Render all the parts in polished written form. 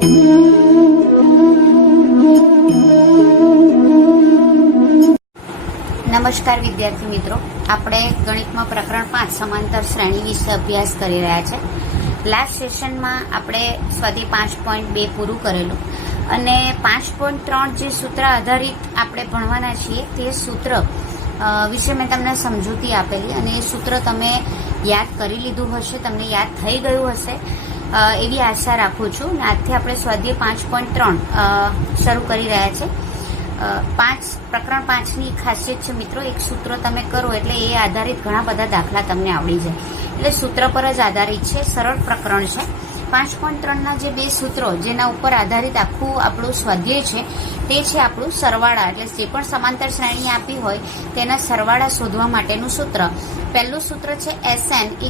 નમસ્કાર વિદ્યાર્થી મિત્રો, આપણે ગણિતમાં પ્રકરણ 5 સમાંતર શ્રેણી વિશે અભ્યાસ કરી રહ્યા છે. લાસ્ટ સેશનમાં આપણે સ્વાધ્યાય 5.2 પૂરું કરેલું અને 5.3 જે સૂત્ર આધારિત આપણે ભણવાના છીએ તે સૂત્ર વિશે મેં તમને સમજૂતી આપેલી અને એ સૂત્ર તમે યાદ કરી લીધું હશે, તમને યાદ થઈ ગયું હશે એવી આશા રાખું છું. અને આજથી આપણે સ્વાધ્યાય 5.3 શરૂ કરી રહ્યા છે. પ્રકરણ 5ની ખાસિયત છે મિત્રો, એક સૂત્ર તમે કરો એટલે એ આધારિત ઘણા બધા દાખલા તમને આવડી જાય. એટલે સૂત્ર પર જ આધારિત છે, સરળ પ્રકરણ છે. 5.3ના જે બે સૂત્રો જેના ઉપર આધારિત આખું આપણું સ્વાધ્યાય છે તે છે આપણું સરવાળા, એટલે જે પણ સમાંતર શ્રેણી આપી હોય તેના સરવાળા શોધવા માટેનું સૂત્ર. પહેલું સૂત્ર છે Sn =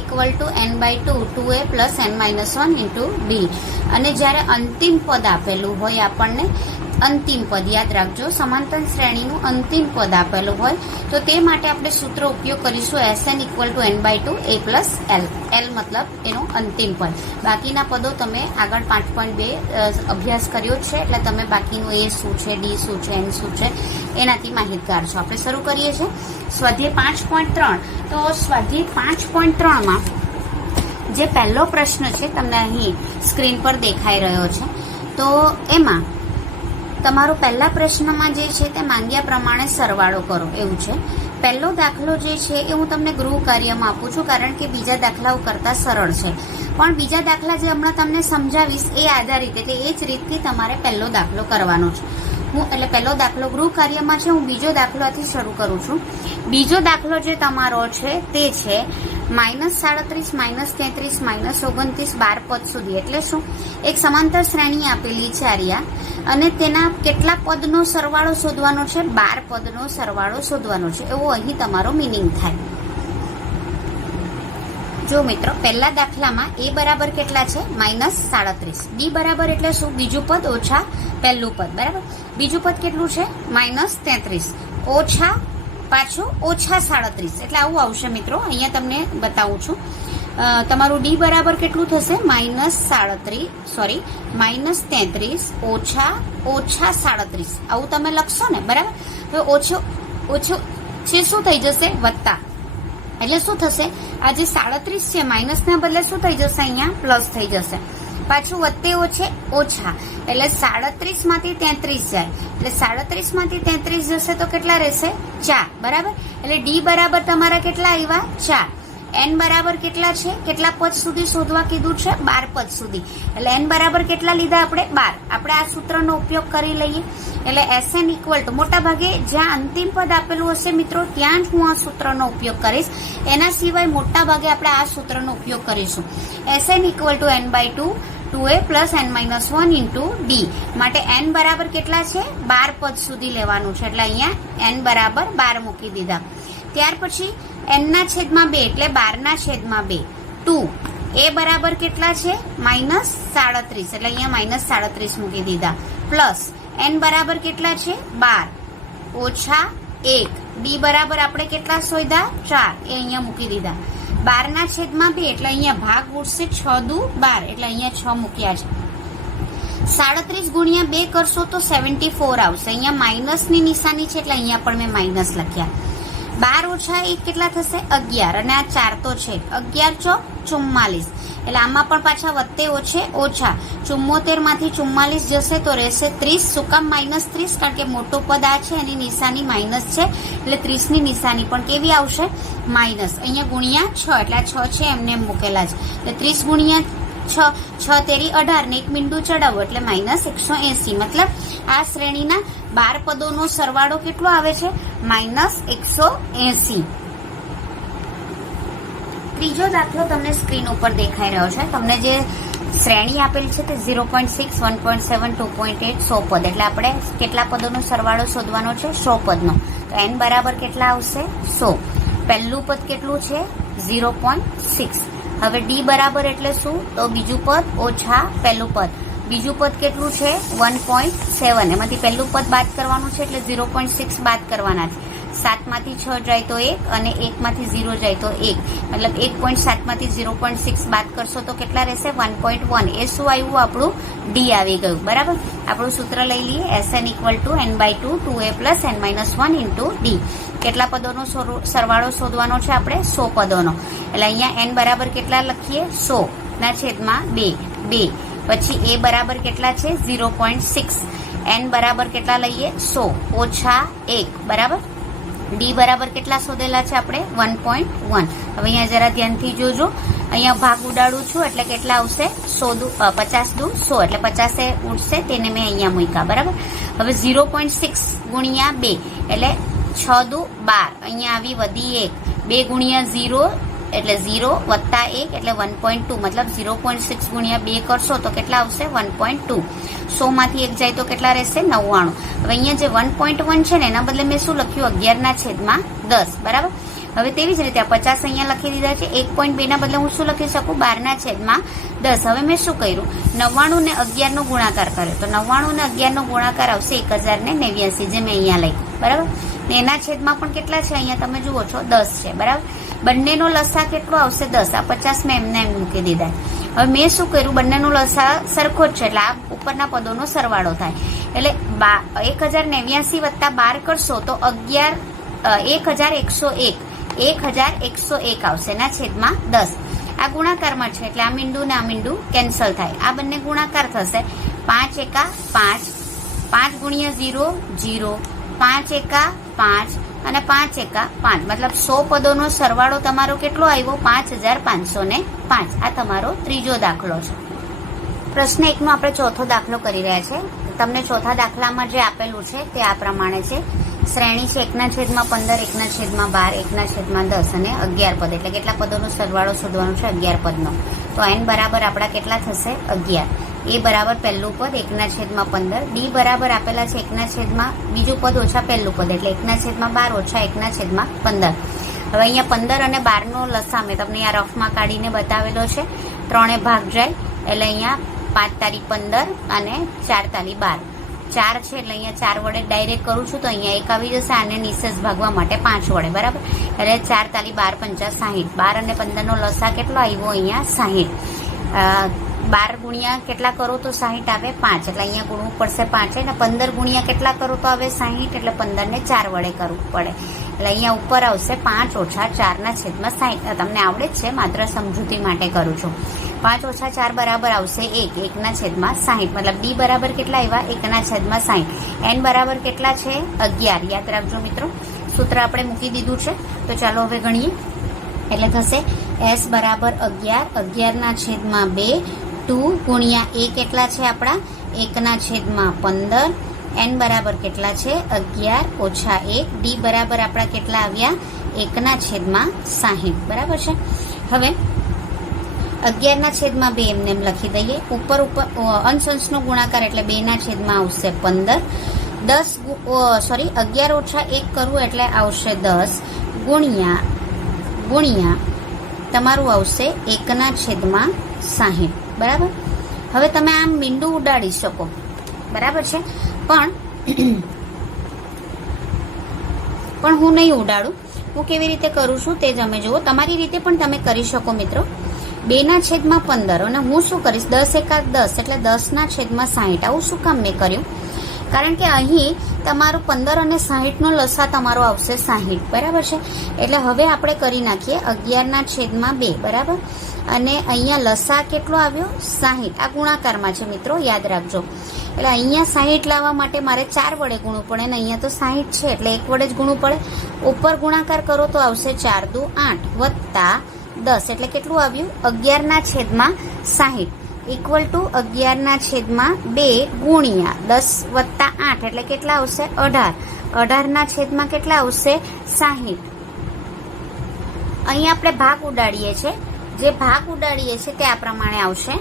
n/2 2a + n-1 × d. અને જ્યારે અંતિમ પદ આપેલું હોય આપણને, અંતિમ પદ યાદ રાખજો, સમાંતર શ્રેણીનું અંતિમ પદ આપેલું હોય તો તે માટે આપણે સૂત્ર ઉપયોગ કરીશું Sn = n/2 a + l. l મતલબ એનું અંતિમ પદ. બાકીના પદો તમે આગળ 5.2 અભ્યાસ કર્યો છે એટલે તમે બાકીનું a શું છે, d શું છે, n શું છે એનાથી માહિતગાર છો. આપણે શરૂ કરીએ છીએ સ્વાધ્યાય 5.3. તો સ્વાધ્યાય 5.3માં જે પહેલો પ્રશ્ન છે તમને અહીં સ્ક્રીન પર દેખાઈ રહ્યો છે. તો એમાં તમારો પહેલા પ્રશ્નમાં જે છે તે માંગ્યા પ્રમાણે સરવાળો કરો એવું છે. પહેલો દાખલો જે છે એ હું તમને ગૃહ કાર્યમાં આપું છું કારણ કે બીજા દાખલાઓ કરતાં સરળ છે. પણ બીજા દાખલા જે હમણાં તમને સમજાવીશ એ આધારિત, એટલે એ જ રીતથી તમારે પહેલો દાખલો કરવાનો છે. એટલે પહેલો દાખલો ગૃહ કાર્યમાં છે, હું બીજો દાખલાથી શરૂ કરું છું. બીજો દાખલો જે તમારો છે તે છે -37 -33 -29 12 પદ સુધી. એટલે શું, એક સમાંતર શ્રેણી આપેલી છે આર્યા અને તેના કેટલા પદનો સરવાળો શોધવાનો છે? 12 પદનો સરવાળો શોધવાનો છે, એવો અહીં તમારો મિનિંગ થાય. જો મિત્રો, પહેલા દાખલામાં a બરાબર કેટલા છે? -37. d બરાબર એટલે શું? બીજું પદ ઓછા પહેલું પદ, બરાબર. બીજું પદ કેટલું છે? -33 ઓછા પાછું -37, એટલે આવું આવશે મિત્રો. અહીંયા તમને બતાવું છું. તમારું d બરાબર કેટલું થશે? -33 ઓછા -37, આવું તમે લખશો ને, બરાબર. તો ઓછું છે શું થઈ જશે? વત્તા. એટલે શું થશે? આ જે 37 છે માઇનસના બદલે શું થઈ જશે? અહીંયા પ્લસ થઈ જશે. પાછું વત્તે ઓછે ઓછા, એટલે 37 માંથી 33 જાય, એટલે 37 માંથી 33 જશે તો કેટલા રહેશે? 4, બરાબર. એટલે d બરાબર તમારા કેટલા આવ્યા? 4. n બરાબર કેટલા છે? કેટલા પદ સુધી શોધવા કીધું છે? 12 પદ સુધી. એટલે n બરાબર કેટલા લીધા આપણે? 12. આપણે આ સૂત્રનો ઉપયોગ કરી લઈએ. એટલે Sn = મોટા ભાગે જ્યાં અંતિમ પદ આપેલું હશે મિત્રો ત્યાં જ હું આ સૂત્રનો ઉપયોગ કરીશ. એના સિવાય મોટા ભાગે આપણે આ સૂત્રનો ઉપયોગ કરીશું. Sn = n/2 2a + n-1 × d. માટે n બરાબર કેટલા છે? 12 પદ સુધી લેવાનું છે, એટલે અહીંયા n બરાબર 12 મૂકી દીધા. ત્યાર પછી n/2 એટલે 12/2 2. a બરાબર કેટલા છે? -37, એટલે અહીંયા -37 મૂકી દીધા. પ્લસ n બરાબર કેટલા છે? 12 ઓછા 1. d બરાબર આપણે કેટલા શોધ્યા? 4, એ અહીંયા મૂકી દીધા. 12/2 એટલે અહીંયા ભાગ ઉડશે 6 દુ 12, એટલે અહીંયા 6 મૂક્યા છે. 37 ગુણ્યા 2 કરશો તો 74 આવશે. અહીંયા માઇનસની નિશાની છે એટલે અહીંયા પણ મેં માઇનસ લખ્યા. 12 ઓછા 1 કેટલા થશે? 11, અને આ 4 તો છે. 11 × 44, એટલે આમાં પણ પાછા વત્તે ઓછે ઓછા. 74 માંથી 44 જશે તો રહેશે 30. શું કામ -30? કારણ કે મોટો પદ આ છે એની નિશાની માઇનસ છે, એટલે 30 ની નિશાની પણ કેવી આવશે? માઇનસ. અહીંયા ગુણ્યા 6, એટલે આ 6 છે એમને એમ મૂકેલા છે. એટલે 30 ગુણ્યા 6, 6 તેરી 18 ને એક મીંડું ચડાવો એટલે -180. મતલબ આ શ્રેણીના 12 પદોનો સરવાળો કેટલો આવે છે? -180. ત્રીજો દાખલો તમને સ્ક્રીન ઉપર દેખાઈ રહ્યો છે. તમને જે શ્રેણી આપેલી છે તે 0.6 1.7 2.8 100 પદ, એટલે આપણે કેટલા પદોનો સરવાળો શોધવાનો છે? 100 પદનો. તો n બરાબર કેટલા આવશે? 100. પહેલું પદ કેટલું છે? 0.6. હવે d બરાબર એટલે શું? તો બીજું પદ ઓછા પહેલું પદ. બીજું પદ કેટલું છે? 1.7. એમાંથી પહેલું પદ બાદ કરવાનું છે એટલે 0.6 બાદ કરવાના છે. 7માંથી 6 જાય તો 1 અને 1માંથી 0 જાય તો 1, મતલબ 1.7માંથી 0.6 બાદ કરશો તો કેટલા રહેશે? 1.1. એ શું આવ્યું? આપણું ડી આવી ગયું. બરાબર. આપણું સૂત્ર લઈ લઈએ, Sn = n/2 2a + n-1 × d. કેટલા પદોનો સરવાળો શોધવાનો છે આપણે? 100 પદોનો. એટલે અહીંયા n બરાબર કેટલા લખીએ? 100 ના છેદમાં 2. પછી a બરાબર કેટલા છે? 0.6. n બરાબર કેટલા લઈએ? 100 ઓછા 1. બરાબર. ડી બરાબર કેટલા શોધેલા છે આપણે? 1.1. હવે અહીંયા જરા ધ્યાનથી જોજો. અહીંયા ભાગ ઉડાડું છું એટલે કેટલા આવશે? 50 દુ 100 એટલે 50 ઉડશે, તેને મેં અહીંયા મૂક્યા. બરાબર. હવે 0.6 ગુણ્યા 2 એટલે 6 દુ 12. અહીંયા આવી વધી 1. 2 ગુણ્યા 0 એટલે 0 વત્તા 1 એટલે 1.2. મતલબ 0.6 ગુણ્યા 2 કરશો તો કેટલા આવશે? 1.2. 100માંથી 1 જાય તો કેટલા રહેશે? 99. હવે અહીંયા જે 1.1 છે ને એના બદલે મેં શું લખ્યું? 11/10. બરાબર. હવે તેવી જ રીતે આ 50 અહીંયા લખી દીધા છે. 1.2 ના બદલે હું શું લખી શકું? 12/10. હવે મેં શું કર્યું? 99 ને 11 નો ગુણાકાર કર્યો તો 99 ને 11 નો ગુણાકાર આવશે 1089, જે મેં અહીંયા લખ્યું. બરાબર. ને એના છેદમાં પણ કેટલા છે? અહીંયા તમે જુઓ છો 10 છે. બરાબર. બંનેનો લસા કેટલો આવશે? 10. આ 50 મેં એમને એમ મૂકી દીધા. હવે મેં શું કર્યું? બંનેનો લસા સરખો જ છે એટલે આ ઉપરના પદોનો સરવાળો થાય. એટલે 1089 વત્તા 12 કરશો તો 1101 આવશે ના છેદમાં 10. આ ગુણાકારમાં છે એટલે આ મીંડું ને આ મીંડું કેન્સલ થાય. આ બંને ગુણાકાર થશે. 5 એકા 5, 5 ગુણ્યા 0 0, 5 એકા 5 અને 5 એકા 5. મતલબ 100 પદોનો સરવાળો તમારો કેટલો આવ્યો? 5505. આ તમારો ત્રીજો દાખલો છે. પ્રશ્ન 1 નો આપણે ચોથો દાખલો કરી રહ્યા છે. તમને ચોથા દાખલામાં જે આપેલું છે તે આ પ્રમાણે છે. શ્રેણી છે 1/15, 1/12, 1/10 અને 11 પદ. એટલે કેટલા પદોનો સરવાળો શોધવાનો છે? 11 પદનો. તો n બરાબર આપણા કેટલા થશે? 11. a બરાબર પહેલું પદ 1/15. d બરાબર આપેલા છે 1/, બીજું પદ ઓછા પહેલું પદ એટલે 1/12 ઓછા 1/15. હવે અહીંયા 15 અને 12 નો લસા મેં તમને આ રફમાં કાઢીને બતાવેલો છે. 3 ભાગ જાય એટલે અહીંયા 5 તારી 15 અને 4 તારી 12. 4 છે એટલે અહીંયા 4 વડે ડાયરેક્ટ કરું છું તો અહીંયા 1 આવી જશે. આને નિશેષ ભાગવા માટે 5 વડે. બરાબર. એટલે 4 તારી 12 × 5 = 60. 12 અને 15 નો લસા કેટલો આવ્યો? અહીંયા 60. 12 ગુણ્યા કેટલા કરો તો 60 આવે? 5. એટલે અહીંયા ગુણવું પડશે 5. અને 15 ગુણ્યા કેટલા કરો તો આવે? 60. એટલે 15 ને 4 વડે કરવું પડે. એટલે અહીંયા ઉપર આવશે 5 ઓછા 4/60. તમને આવડે જ છે, માત્ર સમજૂતી માટે કરું છું. 5 ઓછા 4 બરાબર આવશે 1, 1/60. મતલબ ડી બરાબર કેટલા આવ્યા? 1/60. n બરાબર કેટલા છે? 11. યાદ રાખજો મિત્રો, સૂત્ર આપણે મૂકી દીધું છે. તો ચાલો હવે ગણીએ. એટલે થશે s બરાબર 11, 11/2. 2 ગુણ્યા a કેટલા છે આપણા? 1/15. n બરાબર કેટલા છે? 11 ઓછા 1. d બરાબર આપણા કેટલા આવ્યા? 1/60. બરાબર છે. હવે 11/2 એમને એમ લખી દઈએ. ઉપર અંશ નો ગુણાકાર એટલે 2/માં આવશે 15. 11 ઓછા 1 કરવું એટલે આવશે 10 ગુણ્યા તમારું આવશે 1/60. બરાબર. હવે તમે આમ મીંડું ઉડાડી શકો. બરાબર છે. પણ હું નહીં ઉડાડું. હું કેવી રીતે કરું છું તે તમે જુઓ. તમારી રીતે પણ તમે કરી શકો મિત્રો. 2/15 અને હું શું કરીશ? 10 એકા 10 એટલે 10/60. આવું શું કામ મેં કર્યું? કારણ કે અહીં તમારું 15 અને 60 નો લસા તમારો આવશે 60. બરાબર છે. એટલે હવે આપણે કરી નાખીએ 11/2. બરાબર. અને અહીંયા લસા કેટલો આવ્યો? 60. આ ગુણાકારમાં છે મિત્રો, યાદ રાખજો. એટલે અહીંયા 60 લાવવા માટે મારે 4 વડે ગુણવું પડે ને અહીંયા તો 60 છે એટલે 1 વડે જ ગુણવું પડે. ઉપર ગુણાકાર કરો તો આવશે 4 દુ 8 વત્તા 10 એટલે કેટલું આવ્યું? 11/60 ઇક્વલ ટુ 11/2 ગુણ્યા 10 વત્તા 8 એટલે કેટલા આવશે? 18. 18/, કેટલા આવશે? 60. અહીંયા આપણે ભાગ ઉડાડીએ છીએ. જે ભાગ ઉડાડીએ છીએ તે આ પ્રમાણે આવશે.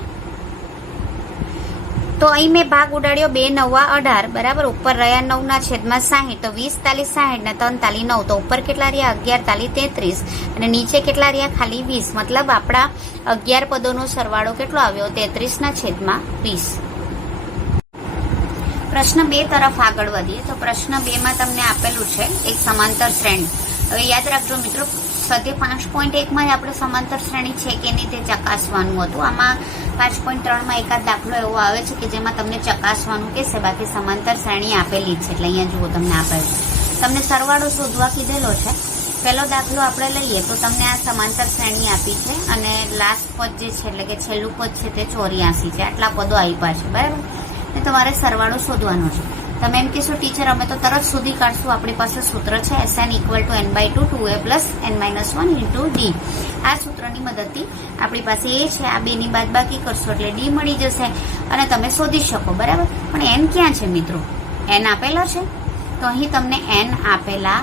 તો અહીં મેં ભાગ ઉડાડ્યો 2 9 18. બરાબર. ઉપર રહ્યા 9/60. તો 20 તાલી 60 ને 3 તાલી 9. તો ઉપર કેટલા રહ્યા? 11 તાલી 33 અને નીચે કેટલા રહ્યા? ખાલી 20. મતલબ આપણા 11 પદોનો સરવાળો કેટલો આવ્યો? 33/20. પ્રશ્ન 2 તરફ આગળ વધીએ તો પ્રશ્ન 2 માં તમને આપેલું છે એક સમાંતર શ્રેણી. હવે યાદ રાખજો મિત્રો, સ્વાધ્યાય 5.1 માં આપણે સમાંતર શ્રેણી છે કે નહીં તે ચકાસવાનું હતું. આમાં 5.3 માં એકાદ દાખલો એવો આવે છે કે જેમાં તમને ચકાસવાનું કહેશે, બાકી સમાંતર શ્રેણી આપેલી જ છે. એટલે અહીંયા જુઓ તમને આપેલ છે, તમને સરવાળો શોધવા કીધેલો છે. પહેલો દાખલો આપણે લઈએ તો તમને આ સમાંતર શ્રેણી આપી છે અને લાસ્ટ પદ જે છે એટલે કે છેલ્લું પદ છે તે 84 છે. આટલા પદો આપ્યા છે, બરાબર. ને તમારે સરવાળો શોધવાનો છે. તમે એમ કહેશો ટીચર અમે તો તરત શોધી કાઢશું, આપણી પાસે સૂત્ર છે Sn = n/2 2a + n-1 × d. આ સૂત્રની મદદથી આપણી પાસે એ છે, આ બેની બાદબાકી કરશો એટલે d મળી જશે અને તમે શોધી શકો, બરાબર. પણ n ક્યાં છે મિત્રો? n આપેલો છે તો અહીં તમને n આપેલા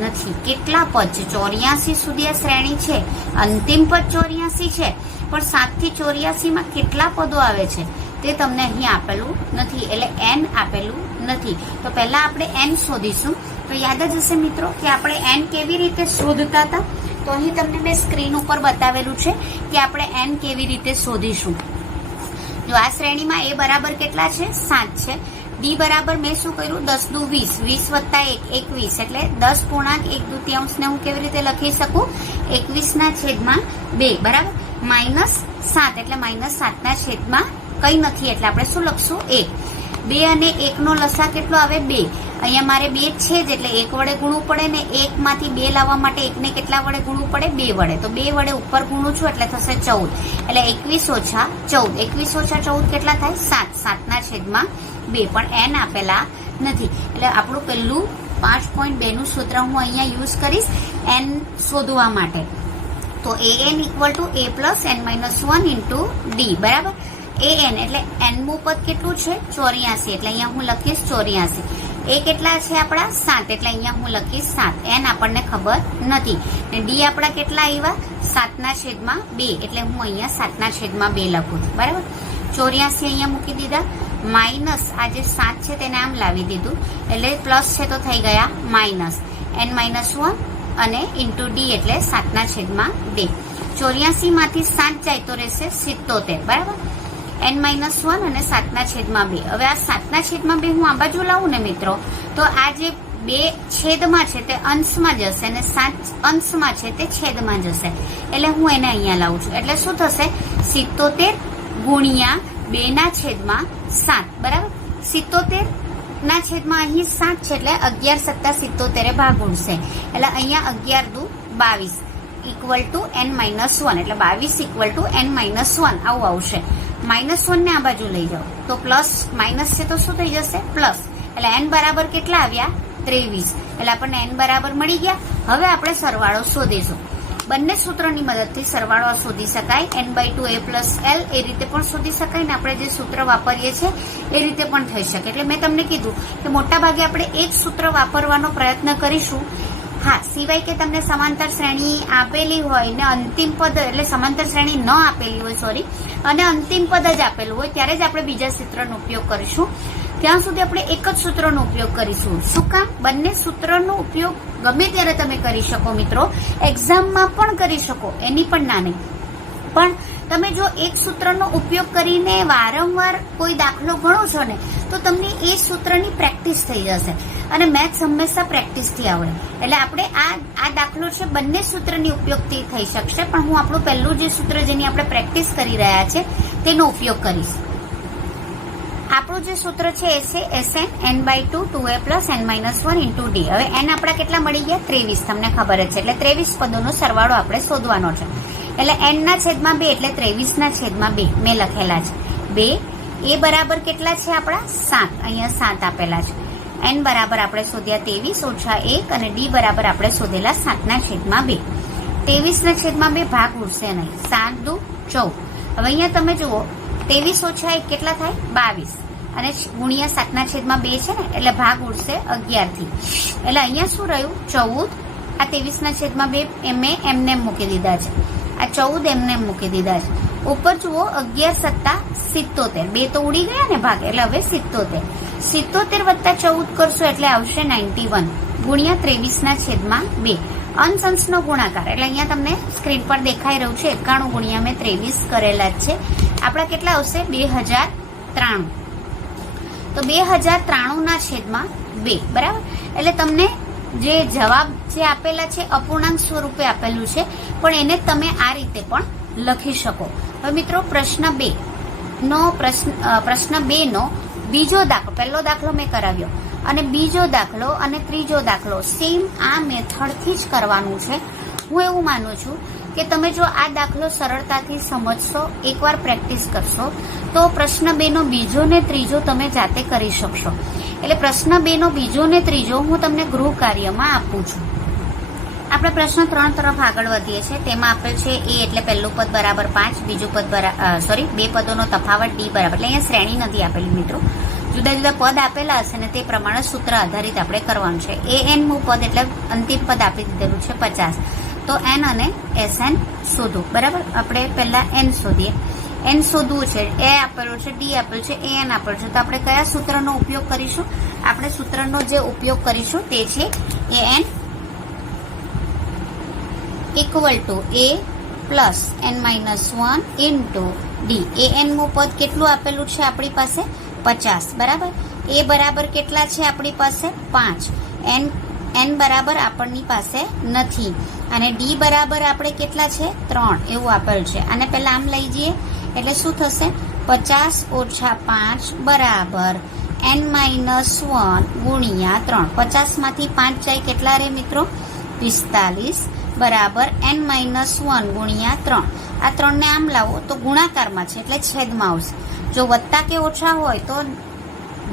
નથી. કેટલા પદ છે? 84 સુધી આ શ્રેણી છે. અંતિમ પદ 84 છે, પણ 7 થી 84 માં કેટલા પદો આવે છે તે તમને અહીં આપેલું નથી, એટલે n આપેલું નથી. તો પહેલા આપણે n શોધીશું. તો યાદ જ હશે મિત્રો કે આપણે n કેવી રીતે શોધતા હતા. તો અહીં તમને મેં સ્ક્રીન ઉપર બતાવેલું છે કે આપણે n કેવી રીતે શોધીશું. જો આ શ્રેણીમાં a બરાબર કેટલા છે? 7 છે. d બરાબર મેં શું કર્યું? 10 દુ 20, 20 + 1 21, એટલે 10.1/2 ને હું કેવી રીતે લખી શકું? 21/2, બરાબર. -7 એટલે -7/, કઈ નથી એટલે આપણે શું લખશું? 1. 2 અને 1 નો લસા કેટલો આવે? 2. અહીંયા મારે 2 છે જ એટલે 1 વડે ગુણવું પડે ને 1 માંથી 2 લાવવા માટે 1 ને કેટલા વડે ગુણવું પડે? 2 વડે. તો 2 વડે ઉપર ગુણું છું એટલે થશે 14. એટલે 21 - 14. 21 - 14 કેટલા થાય? 7. 7/2. પણ n આપેલા નથી. એટલે આપણું પહેલું 5.2 નું સૂત્ર હું અહીંયા યુઝ કરીશ n શોધવા માટે. તો an = a + n-1 × d, બરાબર. an એટલે n મું પદ કેટલું છે? 84. એટલે અહીંયા હું લખીશ 84. a કેટલા છે આપણા? 7. એટલે અહીંયા હું લખીશ 7. n આપણને ખબર નથી. ને d આપણા કેટલા આવ્યા? 7/2. એટલે હું અહીંયા 7/2 લખું છું, બરાબર. 84 અહીંયા મૂકી દીધા. માઇનસ આ જે 7 છે તેને આમ લાવી દીધું એટલે પ્લસ છે તો થઈ ગયા n-1 અને ઇન્ટુ d એટલે 7/2. 84 માંથી 7 જાય તો રહેશે 77, બરાબર. n-1 અને 7/2. હવે આ 7/2 હું આ બાજુ લાવું ને મિત્રો તો આ જે 2 છેદમાં છે તે અંશમાં જશે અને 7 અંશમાં છે તે છેદમાં જશે. એટલે હું એને અહીંયા લાવું છું. એટલે શું થશે? 77 ગુણ્યા 2/7, બરાબર. 77/, અહીં 7 છે એટલે 11 + 77 ભાગ ઉડશે. એટલે અહીંયા 11 દુ 22 = n-1, એટલે 22 = n-1 આવું આવશે. -1 ને આ બાજુ લઈ જાઓ તો પ્લસ માઇનસ છે તો શું થઈ જશે? પ્લસ. એટલે n બરાબર કેટલા આવ્યા? 23. એટલે આપણને n બરાબર મળી ગયા. હવે આપણે સરવાળો શોધીશું. બંને સૂત્રની મદદથી સરવાળો શોધી શકાય. n/2 a + l એ રીતે પણ શોધી શકાય ને આપણે જે સૂત્ર વાપરીએ છીએ એ રીતે પણ થઈ શકે. એટલે મેં તમને કીધું કે મોટા ભાગે આપણે એક સૂત્ર વાપરવાનો પ્રયત્ન કરીશું. હા, સિવાય કે તમને સમાંતર શ્રેણી આપેલી હોય ને અંતિમ પદ, એટલે સમાંતર શ્રેણી ન આપેલી હોય, સોરી, અને અંતિમ પદ જ આપેલું હોય ત્યારે જ આપણે બીજા સૂત્રનો ઉપયોગ કરીશું. ત્યાં સુધી આપણે એક જ સૂત્રનો ઉપયોગ કરીશું. શું કામ? બંને સૂત્રનો ઉપયોગ ગમે ત્યારે તમે કરી શકો મિત્રો. એક્ઝામમાં પણ કરી શકો, એની પણ ના નહીં. પણ તમે જો એક સૂત્રનો ઉપયોગ કરીને વારંવાર કોઈ દાખલો ગણો છો ને તો તમને એ સૂત્રની પ્રેક્ટિસ થઈ જશે અને મેથ્સ હંમેશા પ્રેક્ટિસથી આવડે. એટલે આપણે આ દાખલો છે બંને સૂત્રની ઉપયોગથી થઈ શકશે, પણ હું આપણું પહેલું જે સૂત્ર જેની આપણે પ્રેક્ટિસ કરી રહ્યા છે તેનો ઉપયોગ કરીશ. આપણું જે સૂત્ર છે એ છે Sn n/2 2a + n-1 × d. હવે n આપણા કેટલા મળી ગયા? 23. તમને ખબર જ છે. એટલે 23 પદોનો સરવાળો આપણે શોધવાનો છે. એટલે n/2 એટલે 23/2 મેં લખેલા છે. 2 a બરાબર કેટલા છે આપણા? 7. અહીંયા 7 આપેલા છે. n બરાબર આપણે શોધ્યા 23 - 1 અને d બરાબર આપણે શોધેલા 7/2. 23/2 ભાગ ઉડશે નહીં. 7 દુ 14. હવે અહીંયા તમે જુઓ 23 - 1 કેટલા થાય? 22 અને ગુણ્યા 7/2 છે ને એટલે ભાગ ઉડશે 11 થી. એટલે અહીંયા શું રહ્યું? 14. આ 23/2 મેં એમને મૂકી દીધા છે. આ 14 એમને મૂકી દીધા છે. ઉપર જુઓ 11 + 77, 2 તો ઉડી ગયા ને ભાગ, એટલે હવે 77. 77 + 14 કરશો એટલે આવશે 91 ગુણ્યા 23/2. અંશ-અંશનો ગુણાકાર એટલે અહીંયા તમને સ્ક્રીન પર દેખાઈ રહ્યું છે 91 ગુણ્યા મેં 23 કરેલા જ છે. આપણા કેટલા આવશે? 2093. તો 2093/2, બરાબર. એટલે તમને જે જવાબ જે આપેલા છે અપૂર્ણાંક સ્વરૂપે આપેલું છે, પણ એને તમે આ રીતે પણ લખી શકો. હવે મિત્રો પ્રશ્ન 2 નો બીજો દાખલો, પહેલો દાખલો મેં કરાવ્યો અને બીજો દાખલો અને ત્રીજો દાખલો સેમ આ મેથડથી જ કરવાનું છે. હું એવું માનું છું કે તમે જો આ દાખલો સરળતાથી સમજશો, એકવાર પ્રેક્ટિસ કરશો, તો પ્રશ્ન 2 નો બીજો ને ત્રીજો તમે જાતે કરી શકશો. એટલે પ્રશ્ન 2 નો બીજો ને ત્રીજો હું તમને ગૃહ કાર્યમાં આપું છું. આપણે પ્રશ્ન 3 તરફ આગળ વધીએ છીએ. તેમાં આપેલ છે a એટલે પહેલું પદ બરાબર 5, બીજું પદ બે પદોનો તફાવત d બરાબર, એટલે અહીંયા શ્રેણી નથી આપેલી મિત્રો, જુદા જુદા પદ આપેલા હશે ને તે પ્રમાણે સૂત્ર આધારિત આપણે કરવાનું છે. an મું પદ એટલે અંતિમ પદ આપી દીધેલું છે 50, તો n અને sn શોધો, બરાબર. આપણે પહેલા n શોધીએ. n શોધવું છે, a આપેલું છે, d આપેલું છે, an આપેલું છે, તો આપણે કયા સૂત્રનો ઉપયોગ કરીશું? આપણે સૂત્રનો જે ઉપયોગ કરીશું તે છે an equal to a plus n-1 into D. an મું પદ કેટલું આપેલું છે આપણી પાસે? 50, બરાબર. a બરાબર કેટલા છે આપણી પાસે? 5. n બરાબર આપણની પાસે નથી, અને d બરાબર આપણે કેટલા છે? 3 એવું આપેલ છે. અને પહેલા આમ લઈ જઈએ એટલે શું થશે? 50 ઓછા 5 બરાબર n-1 ગુણ્યા 3. 50 માંથી 5 જાય કેટલા રે મિત્રો? 45 બરાબર n-1 ગુણ્યા 3. આ 3 ને આમ લાવો તો ગુણાકારમાં છે એટલે છેદમાં આવશે. જો વત્તા કે ઓછા હોય તો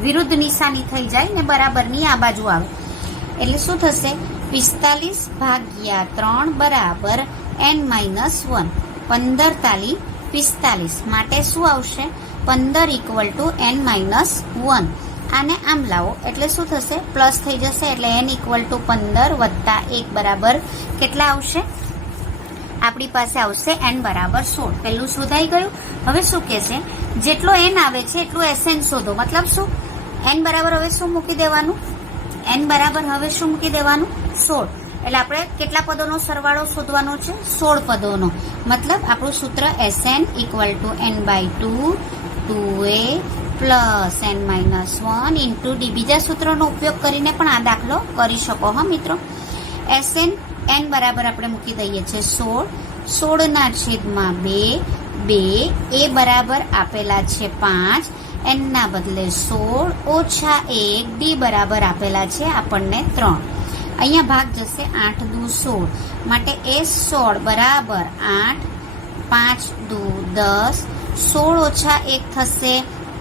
વિરુદ્ધ નિશાની થઈ જાય ને બરાબરની આ બાજુ આવે. એટલે શું થશે? 45 ભાગ્યા 3 બરાબર n-1. 15 તાલી 45, માટે શું આવશે? 15 ઇક્વલ ટુ n-1. આને આમ લાવો એટલે શું થશે? પ્લસ થઈ જશે, એટલે n ઇક્વલ ટુ 15 વત્તા 1 બરાબર કેટલા આવશે? આપણી પાસે આવશે n બરાબર 16. પહેલું શોધાઈ ગયું. હવે શું કહેશે? જેટલો n આવે છે એટલું sn શોધો. મતલબ શું? n બરાબર હવે શું મૂકી દેવાનું? n બરાબર હવે શું મૂકી દેવાનું? 16. એટલે આપણે કેટલા પદોનો સરવાળો શોધવાનો છે? 16 પદોનો. મતલબ આપણું સૂત્ર sn equal to n/2 2a plus n-1 into D. બીજા સૂત્રનો ઉપયોગ કરીને પણ આ દાખલો કરી શકો હા મિત્રો. sn n બરાબર આપણે મૂકી દઈએ છીએ 16, 16 છેદમાં 2, a બરાબર આપેલા છે 5, n ના બદલે 16 ઓછા 1, d બરાબર આપેલા છે આપણને 3. અહીંયા ભાગ જશે 8 દુ 16, માટે s16 બરાબર 8, 5 દુ 10, 16 ઓછા 1 થશે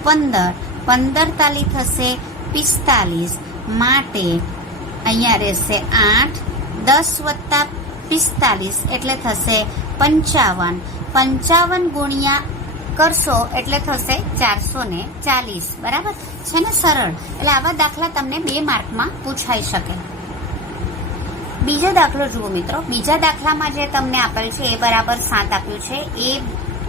15, 15 તાલી થશે 45, માટે અહીંયા રહેશે 8, 10 વત્તા 45 એટલે થશે 55, 55 ગુણ્યા કરશો એટલે થશે 440, બરાબર છે ને? સરળ. એટલે આવા દાખલા તમને 2 માર્કમાં પૂછાઈ શકે. બીજો દાખલો જુઓ મિત્રો. બીજા દાખલામાં જે તમને આપેલ છે એ બરાબર 7 આપ્યું છે, એ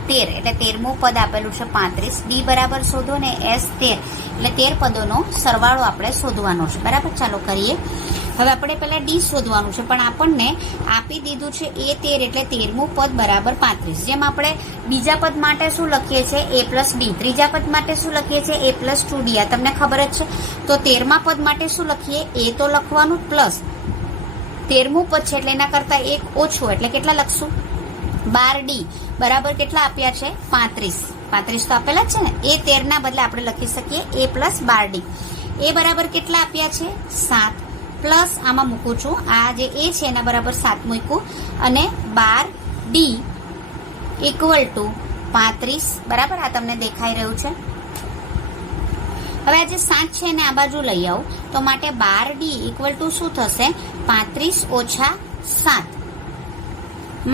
13 એટલે 13મું પદ આપેલું છે 35, ડી બરાબર શોધો ને s 13 એટલે 13 પદોનો સરવાળો આપણે શોધવાનો છે, બરાબર. ચાલો કરીએ. હવે આપણે પહેલા ડી શોધવાનું છે, પણ આપણને આપી દીધું છે a 13 એટલે 13મું પદ બરાબર 35. જેમ આપણે બીજા પદ માટે શું લખીએ છીએ? a plus D. ત્રીજા પદ માટે શું લખીએ છીએ? a plus 2d. આ તમને ખબર જ છે. તો 13મા પદ માટે શું લખીએ? a તો લખવાનું પ્લસ 13મું પદ છે એટલે એના કરતા 1 ઓછું એટલે કેટલા લખશું? 12d બરાબર કેટલા આપ્યા છે? 35 તો આપેલા જ છે ને. એ 13 ના બદલે આપણે લખી શકીએ a પ્લસ 12d. એ બરાબર કેટલા આપ્યા છે? 7 પ્લસ આમાં મૂકું છું, આ જે એ છે એના બરાબર 7 મૂક્યું, અને 12d ઇક્વલ ટુ 35, બરાબર. આ તમને દેખાઈ રહ્યું છે. હવે આ જે 7 છે એને આ બાજુ લઈ આવું તો માટે 12d ઇક્વલ ટુ શું થશે? 35 ઓછા 7,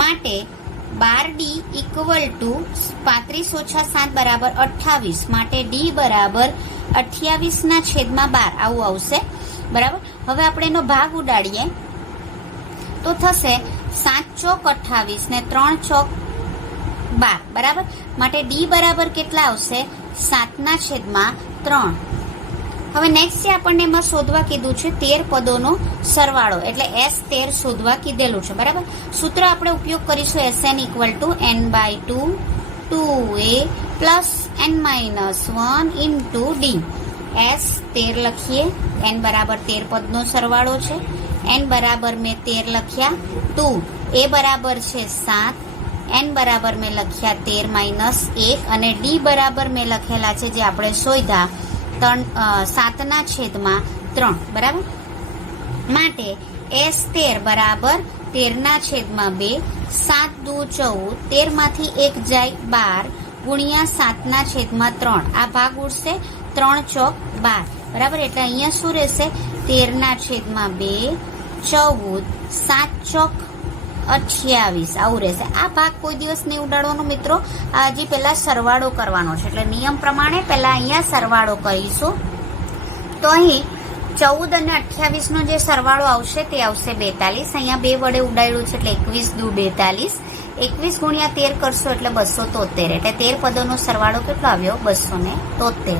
માટે 12d ઇક્વલ ટુ 35 ઓછા 7 બરાબર 28, માટે d બરાબર 28 ના છેદમાં 12 આવું આવશે, બરાબર. હવે આપણે એનો ભાગ ઉડાડીએ તો થશે 7 ચોક 28 ને 3 ચોક 12, બરાબર. માટે d બરાબર કેટલા આવશે? 7 ના છેદમાં 3. હવે નેક્સ્ટ જે આપણને એમાં શોધવા કીધું છે 13 પદોનો સરવાળો, એટલે s13 શોધવા કીધેલું છે, બરાબર. સૂત્ર આપણે ઉપયોગ કરીશું sn equal to n/2 2a plus n-1 into D. S 13 લખીએ, એન બરાબર 13 પદનો સરવાળો છે. એન બરાબર મેં 13 લખ્યા 2, એ બરાબર છે 7, એન બરાબર મેં લખ્યા 13 માઇનસ 1 અને ડી બરાબર મેં લખેલા છે જે આપણે શોધ્યા 7/3 બરાબર. માટે એસ 13 બરાબર 13/2, 7 દુ 14, 13 માંથી 1 જાય 12 ગુણ્યા 7/3. આ ભાગ ઉડશે 3 ચોક 12 બરાબર. એટલે અહીંયા શું રહેશે 13/2, 14, 7 ચોક 28 આવું રહેશે. આ ભાગ કોઈ દિવસ નહીં ઉડાડવાનો મિત્રો, હજી પહેલા સરવાળો કરવાનો છે. એટલે નિયમ પ્રમાણે પહેલા અહીંયા સરવાળો કરીશું. તો અહીં 14 અને 28 નો જે સરવાળો આવશે તે આવશે 42. અહીંયા 2 વડે ઉડાડ્યું છે એટલે 21 દુ 42. 21 ગુણ્યા 13 કરશો એટલે 273. એટલે 13 પદોનો સરવાળો કેટલો આવ્યો 273.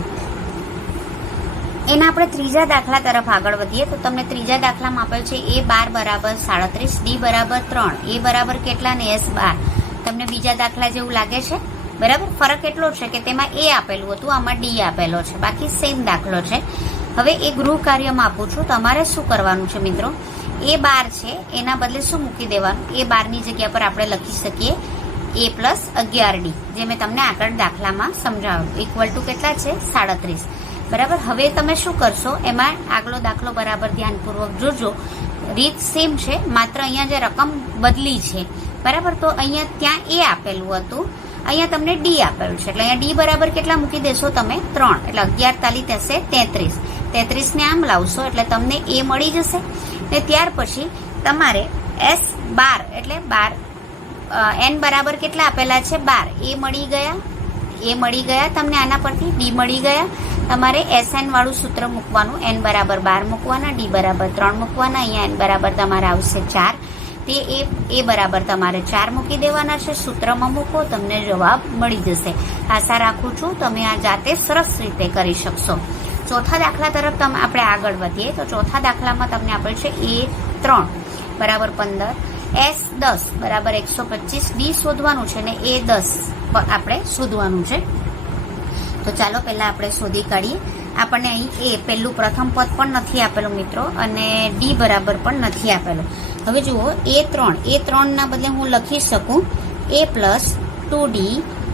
એના આપણે ત્રીજા દાખલા તરફ આગળ વધીએ તો તમને ત્રીજા દાખલામાં આપેલ છે A12 બરાબર 37, D બરાબર 3, A બરાબર કેટલા ને S 12. તમને બીજા દાખલા જેવું લાગે છે બરાબર. ફરક એટલો છે કે તેમાં A આપેલું હતું, આમાં D આપેલો છે, બાકી સેમ દાખલો છે. હવે એ ગૃહ કાર્યમાં આપું છું. તમારે શું કરવાનું છે મિત્રો, A12 છે એના બદલે શું મૂકી દેવાનું, A12 ની જગ્યા પર આપણે લખી શકીએ A+11D, જે મેં તમને આગળ દાખલામાં સમજાવ્યું. ઇક્વલ ટુ કેટલા છે 37 બરાબર. હવે તમે શું કરશો, એમાં આગલો દાખલો બરાબર ધ્યાનપૂર્વક જોજો. રીત સેમ છે, માત્ર અહીંયા જે રકમ બદલી છે બરાબર. તો અહીંયા ત્યાં A આપેલું હતું, અહીંયા તમને D આપેલું છે. એટલે અહીંયા D બરાબર કેટલા મૂકી દેશો તમે 3. એટલે 11 તાલી થશે 33. 33 ને આમ લાવશો એટલે તમને A મળી જશે. ને ત્યાર પછી તમારે S12 એટલે 12, N બરાબર કેટલા આપેલા છે 12, A મળી ગયા તમને આના પરથી, D મળી ગયા. તમારે SN વાળું સૂત્ર મૂકવાનું, N બરાબર 12 મૂકવાના, D બરાબર 3 મૂકવાના. અહીંયા N બરાબર તમારે આવશે 4, તે A બરાબર તમારે 4 મૂકી દેવાના છે. સૂત્રમાં મૂકો, તમને જવાબ મળી જશે. આશા રાખું છું તમે આ જાતે સરસ રીતે કરી શકશો. ચોથા દાખલા તરફ આપણે આગળ વધીએ તો ચોથા દાખલામાં તમને આપેલ છે A3 બરાબર 15, S10 બરાબર 125, D શોધવાનું છે ને A10 આપણે શોધવાનું છે. તો ચાલો પહેલા આપણે શોધી કાઢીએ. આપણને અહીં એ પહેલું પ્રથમ પદ પણ નથી આપેલું મિત્રો અને D બરાબર પણ નથી આપેલું. હવે જુઓ A3 ના બદલે હું લખી શકું A+2D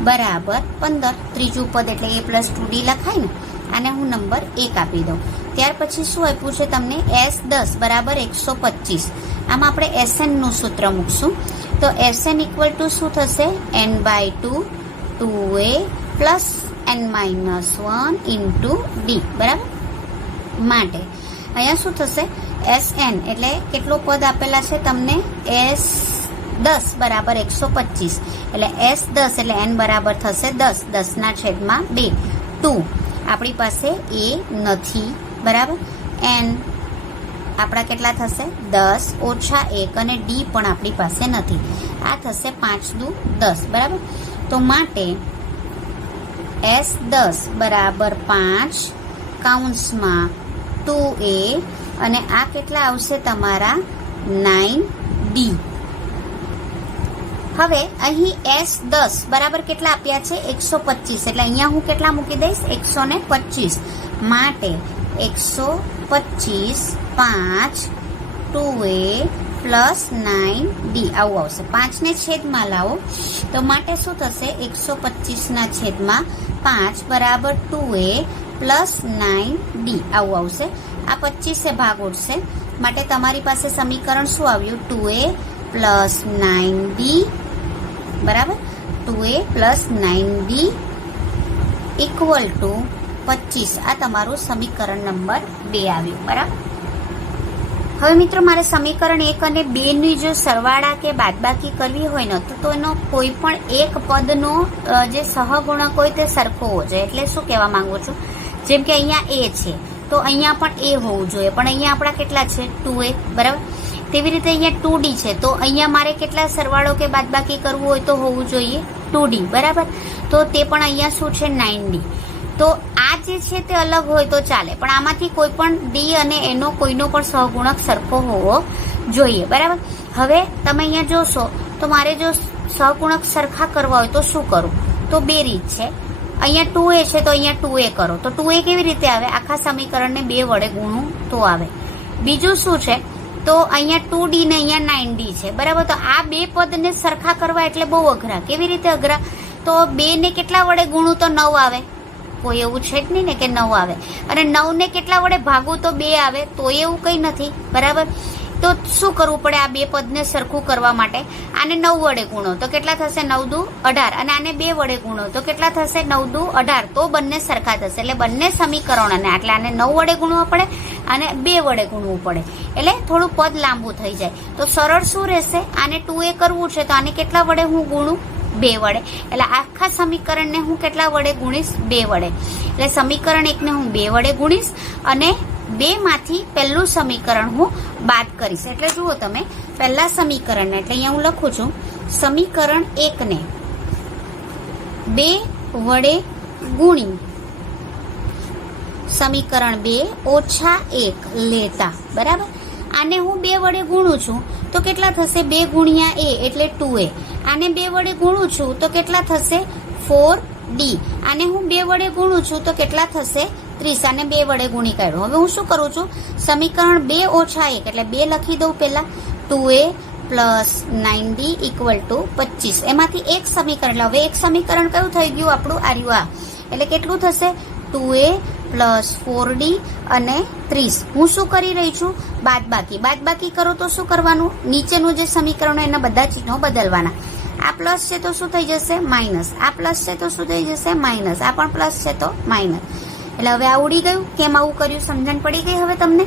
બરાબર 15. ત્રીજું પદ એટલે A+2D લખાય ને, આને હું નંબર 1 આપી દઉં. ત્યાર પછી શું આપ્યું છે તમને S10 બરાબર 125. આમાં આપણે SN નું સૂત્ર મૂકશું. તો SN ઇક્વલ ટુ શું થશે N/2 2A plus N-1 into D બરાબર. માટે અહીંયા શું થશે SN એટલે કેટલો પદ આપેલા છે તમને S10 બરાબર 125. એટલે S10 એટલે N બરાબર થશે 10, 10/2, 2. આપણી પાસે A નથી બરાબર. N આપણા કેટલા થશે 10 ઓછા 1 અને D પણ આપણી પાસે નથી. આ થશે 5 દુ 10 બરાબર. તો માટે S10 બરાબર 5 કૌંસમાં 2A અને આ કેટલા આવશે તમારા 9D. હવે અહીં S10 બરાબર કેટલા આપ્યા છે 125. એટલે અહીંયા હું કેટલા મૂકી દઈશ 125. માટે 125 5 2A પ્લસ 9D આવું આવશે. 5 ને છેદમાં લાવો તો માટે શું થશે 125/5 બરાબર 2A પ્લસ 9D આવું આવશે. આ 25 ભાગ ઉડશે માટે તમારી પાસે સમીકરણ શું આવ્યું 2A પ્લસ 9D બરાબર. 2A plus 9D equal to 25. આ તમારું સમીકરણ નંબર 2 આવ્યું બરાબર. હવે મિત્રો મારે સમીકરણ 1 અને 2 ની જો સરવાળા કે બાદબાકી કરવી હોય ને તો એનો કોઈ પણ એક પદનો જે સહગુણક હોય તે સરખો હોવો જોઈએ. એટલે શું કહેવા માંગુ છું, જેમ કે અહીંયા A છે તો અહીંયા પણ A હોવું જોઈએ, પણ અહીંયા આપણા કેટલા છે 2A બરાબર. તેવી રીતે અહીંયા 2D છે તો અહીંયા મારે કેટલા સરવાળો કે બાદબાકી કરવું હોય તો હોવું જોઈએ 2D બરાબર. તો તે પણ અહીંયા શું છે 9D. તો આ જે છે તે અલગ હોય તો ચાલે, પણ આમાંથી કોઈ પણ D અને એનો કોઈનો પણ સહગુણક સરખો હોવો જોઈએ બરાબર. હવે તમે અહીંયા જોશો તો મારે જો સહગુણક સરખા કરવા હોય તો શું કરું, તો બે રીત છે. અહીંયા 2a છે તો અહીંયા 2a કરો, તો 2a કેવી રીતે આવે? આખા સમીકરણને 2 વડે ગુણું તો આવે. બીજું શું છે? તો અહીંયા 2d ને અહીંયા 9d છે, બરાબર. તો આ બે પદને સરખા કરવા એટલે બહુ અઘરા. કેવી રીતે અઘરા? તો 2 ને કેટલા વડે ગુણું તો 9 આવે? કોઈ એવું છે જ નહીં ને કે 9 આવે. અને 9 ને કેટલા વડે ભાગું તો 2 આવે? તો એવું કંઈ નથી, બરાબર. તો શું કરવું પડે આ બે પદને સરખું કરવા માટે? આને 9 વડે ગુણો તો કેટલા થશે? 9 દુ 18. અને આને 2 વડે ગુણો તો કેટલા થશે? 9 દુ 18. તો બંને સરખા થશે. એટલે બંને સમીકરણોને એટલે આને 9 વડે ગુણવું પડે અને 2 વડે ગુણવું પડે, એટલે થોડું પદ લાંબુ થઈ જાય. તો સરળ શું રહેશે? આને 2a કરવું છે તો આને કેટલા વડે હું ગુણું? 2 વડે. એટલે આખા સમીકરણને હું કેટલા વડે ગુણીશ? 2 વડે. એટલે સમીકરણ 1 ને હું 2 વડે ગુણીશ અને 2 માંથી પહેલું સમીકરણ હું બાદ કરીશ. એટલે જુઓ તમે, પહેલા સમીકરણને એટલે અહીંયા હું લખું છું, સમીકરણ 1 ને 2 વડે ગુણી સમીકરણ 2 ઓછા 1 લેતા, બરાબર. આને હું 2 વડે ગુણું છું તો કેટલા થશે? 2 ગુણ્યા a એટલે 2a. આને 2 વડે ગુણું છું તો કેટલા થશે? 4d. આને હું 2 વડે ગુણું છું તો કેટલા થશે? 30. આને 2 વડે ગુણી કાઢ્યું. હવે હું શું કરું છું? સમીકરણ 2 ઓછા 1 એટલે 2 લખી દઉં પહેલા. 2a plus 9d equal to 25. એમાંથી એક સમીકરણ, એટલે હવે એક સમીકરણ કયું થઈ ગયું આપણું? આર્યું આ. એટલે કેટલું થશે? 2a પ્લસ 4d અને 30. હું શું કરી રહી છું? બાદબાકી. બાદબાકી કરો તો શું કરવાનું? નીચેનું જે સમીકરણ એના બધા ચિહ્નો બદલવાના. આ પ્લસ છે તો શું થઈ જશે? માઇનસ. આ પ્લસ છે તો શું થઈ જશે? માઇનસ. આ પણ પ્લસ છે તો માઇનસ. એટલે હવે આ ઉડી ગયું. કેમ આવું કર્યું? સમજણ પડી ગઈ હવે તમને?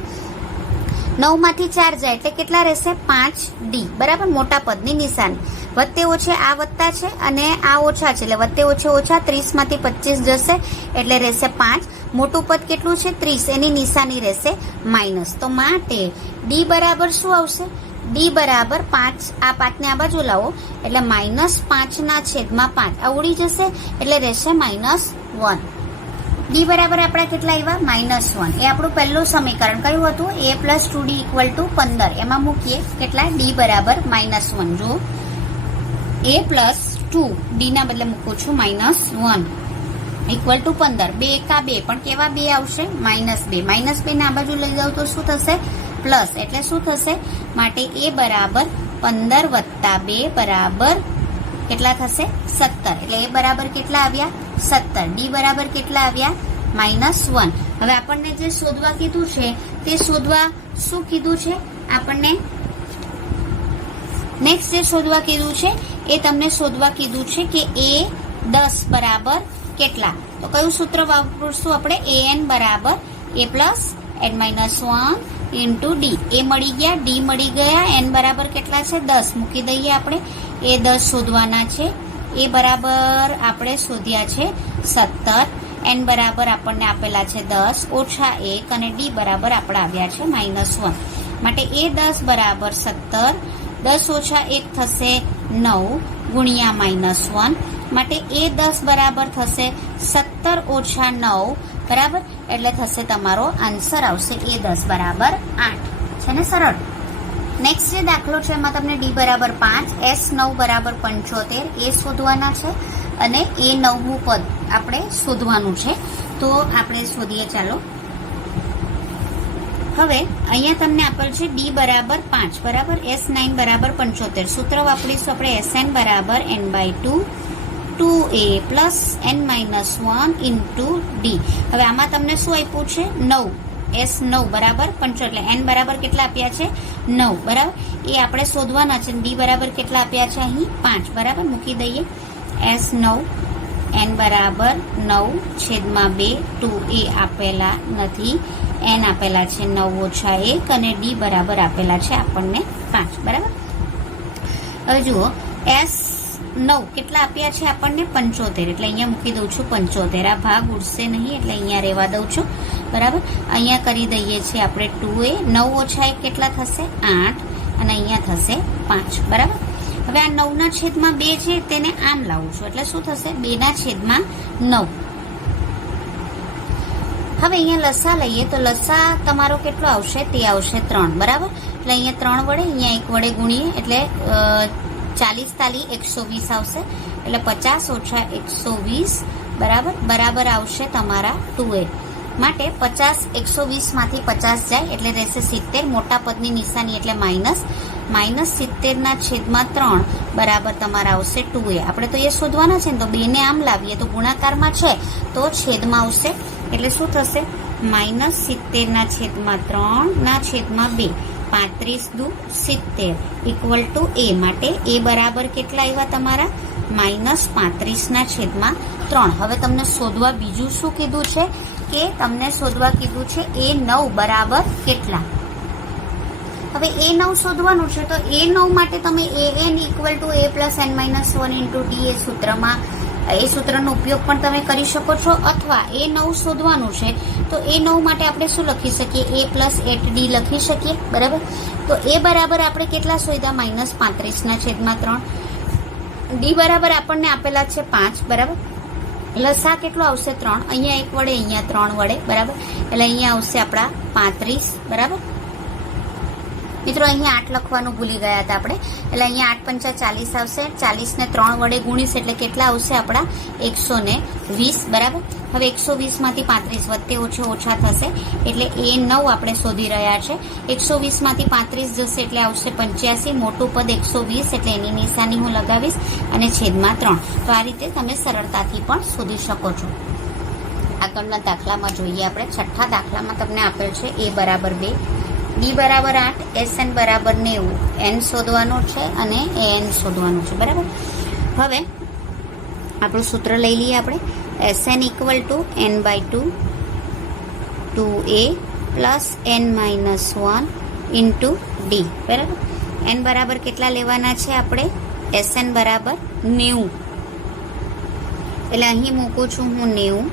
9 માંથી 4 જાય એટલે કેટલા રહેશે? 5d, બરાબર. મોટા પદની નિશાની. વત્તે ઓછે આ વત્તા છે અને આ ઓછા છે એટલે વત્તે ઓછે ઓછા. 30 માંથી 25 જશે એટલે રહેશે 5. મોટું પદ કેટલું છે? 30. એની નિશાની રહેશે માઇનસ. તો માટે d બરાબર શું આવશે? d બરાબર 5. આ 5 ને આ બાજુ લાવો એટલે -5/5. આ ઉડી જશે એટલે રહેશે -1. d બરાબર આપણા કેટલા આવ્યા? -1. એ આપણું પહેલું સમીકરણ કયું હતું? a plus 2d equal to 15. એમાં મૂકીએ કેટલા? d બરાબર -1. જો a પ્લસ 2 d ના બદલે મૂકું છું -1 ઇક્વલ ટુ 15. 2 એકા 2 પણ કેવા 2 આવશે? -2. -2 ને આ બાજુ લઈ જાવ તો શું થશે? પ્લસ. એટલે શું થશે? માટે a બરાબર 15 વત્તા 2 બરાબર કેટલા થશે? 17. એટલે a બરાબર કેટલા આવ્યા? 17. d બરાબર કેટલા આવ્યા? -1. હવે આપણને જે શોધવા કીધું છે તે શોધવા શું કીધું છે આપણને? નેક્સ્ટ જે શોધવા કીધું છે એ તમને શોધવા કીધું છે કે a 10 બરાબર કેટલા? તો કયું સૂત્ર વાપરશું આપણે? an બરાબર a plus n-1 into d. a મળી ગયા, d મળી ગયા, n બરાબર કેટલા છે? 10. મૂકી દઈએ આપણે. a 10 શોધવાના છે. a બરાબર આપણે શોધ્યા છે 17. n બરાબર આપણને આપેલા છે 10 ઓછા 1 અને d બરાબર આપણે આવ્યા છે -1. માટે a 10 બરાબર 17. 10 ઓછા 1 થશે 9 ગુણ્યા -1. માટે a 10 બરાબર થશે 17 ઓછા 9, બરાબર. એટલે થશે તમારો આન્સર આવશે a 10 બરાબર 8. છે ને સરળ? નેક્સ્ટ જે દાખલો છે એમાં તમને d બરાબર 5, s 9 બરાબર 75 એ શોધવાના છે અને એ 9મું પદ આપણે શોધવાનું છે. તો આપણે શોધીએ. ચાલો હવે અહીંયા તમને આપેલ છે d બરાબર 5, બરાબર. s9 બરાબર 75. સૂત્ર વાપરીશું આપણે sn બરાબર n/2 2a plus n-1 into d. હવે આમાં તમને શું આપ્યું છે? 9. s9 બરાબર 75 એટલે n બરાબર કેટલા આપ્યા છે? 9, બરાબર. એ આપણે શોધવાના છે. d બરાબર કેટલા આપ્યા છે? અહીં 5, બરાબર. મૂકી દઈએ. s9 n બરાબર 9/2 2a આપેલા નથી. n આપેલા છે 9 ઓછા 1 અને d બરાબર આપેલા છે આપણને 5, બરાબર. હવે જુઓ s9 કેટલા આપ્યા છે આપણને? 75. એટલે અહીંયા મૂકી દઉં છું 75. આ ભાગ ઉડશે નહીં એટલે અહીંયા રહેવા દઉં છું, બરાબર. અહીંયા કરી દઈએ છીએ આપણે 2a. 9 ઓછા 1 કેટલા થશે? 8 અને અહીંયા થશે 5, બરાબર. હવે આ 9 ના છેદમાં 2 છે તેને આમ લાવું છું એટલે શું થશે? 2 ના છેદમાં 9. હવે અહીંયા લસા લઈએ તો લસા તમારો કેટલો આવશે? તે આવશે 3, બરાબર. એટલે અહીંયા 3 વડે અહીંયા 1 વડે ગુણીએ એટલે 40 તાલી 120 આવશે. એટલે 50 ઓછા 120 બરાબર બરાબર આવશે તમારા 2a માટે 50 120 માંથી 50 જાય એટલે રહેશે 70. મોટા પદની નિશાની એટલે માઇનસ. -70/3 બરાબર તમારા આવશે 2a. આપણે તો એ શોધવાના છે ને, તો 2 ને આમ લાવીએ તો ગુણાકારમાં છે તો છેદમાં આવશે. એટલે શું થશે? -70/3/2 35 દુ 70 ઇક્વલ ટુ a. માટે a બરાબર કેટલા આવ્યા તમારા? -35/3. હવે તમને શોધવા બીજું શું કીધું છે કે તમને શોધવા કીધું છે a9 બરાબર કેટલા. હવે a9 શોધવાનું છે તો a9 માટે તમે an equal to a plus n minus 1 into d એ સૂત્રનો ઉપયોગ પણ તમે કરી શકો છો, અથવા a9 શોધવાનું છે તો a9 માટે આપણે શું લખી શકીએ? a પ્લસ 8d લખી શકીએ. બરાબર. તો a બરાબર આપણે કેટલા શોધ્યા? -35/3. d બરાબર આપણને આપેલા છે 5. બરાબર. લસા કેટલો આવશે? 3. અહીંયા 1 વડે, અહીંયા 3 વડે. બરાબર. એટલે અહીંયા આવશે આપણા 35. બરાબર. મિત્રો અહીંયા 8 લખવાનું ભૂલી ગયા હતા આપણે, એટલે અહીંયા 8 × 40 આવશે. 40 ને 3 વડે ગુણીશ એટલે કેટલા આવશે આપણા? 120. બરાબર. હવે 120 માંથી 35 વધતે ઓછા થશે એટલે a9 આપણે શોધી રહ્યા છે. 120 માંથી 35 જશે એટલે આવશે 85. મોટું પદ 120 એટલે એની નિશાની હું લગાવીશ અને છેદમાં 3. તો આ રીતે તમે સરળતાથી પણ શોધી શકો છો. આગળના દાખલામાં જોઈએ આપણે. છઠ્ઠા દાખલામાં તમને આપેલ છે a બરાબર 2, d બરાબર 8, sn બરાબર 90. n શોધવાનું છે અને an શોધવાનું છે. બરાબર. હવે આપણું સૂત્ર લઈ લઈએ આપણે. sn equal to n/2 2a plus n minus 1 into d. બરાબર. n બરાબર કેટલા લેવાના છે આપણે? sn બરાબર 90. એટલે અહીં મૂકું છું હું 90.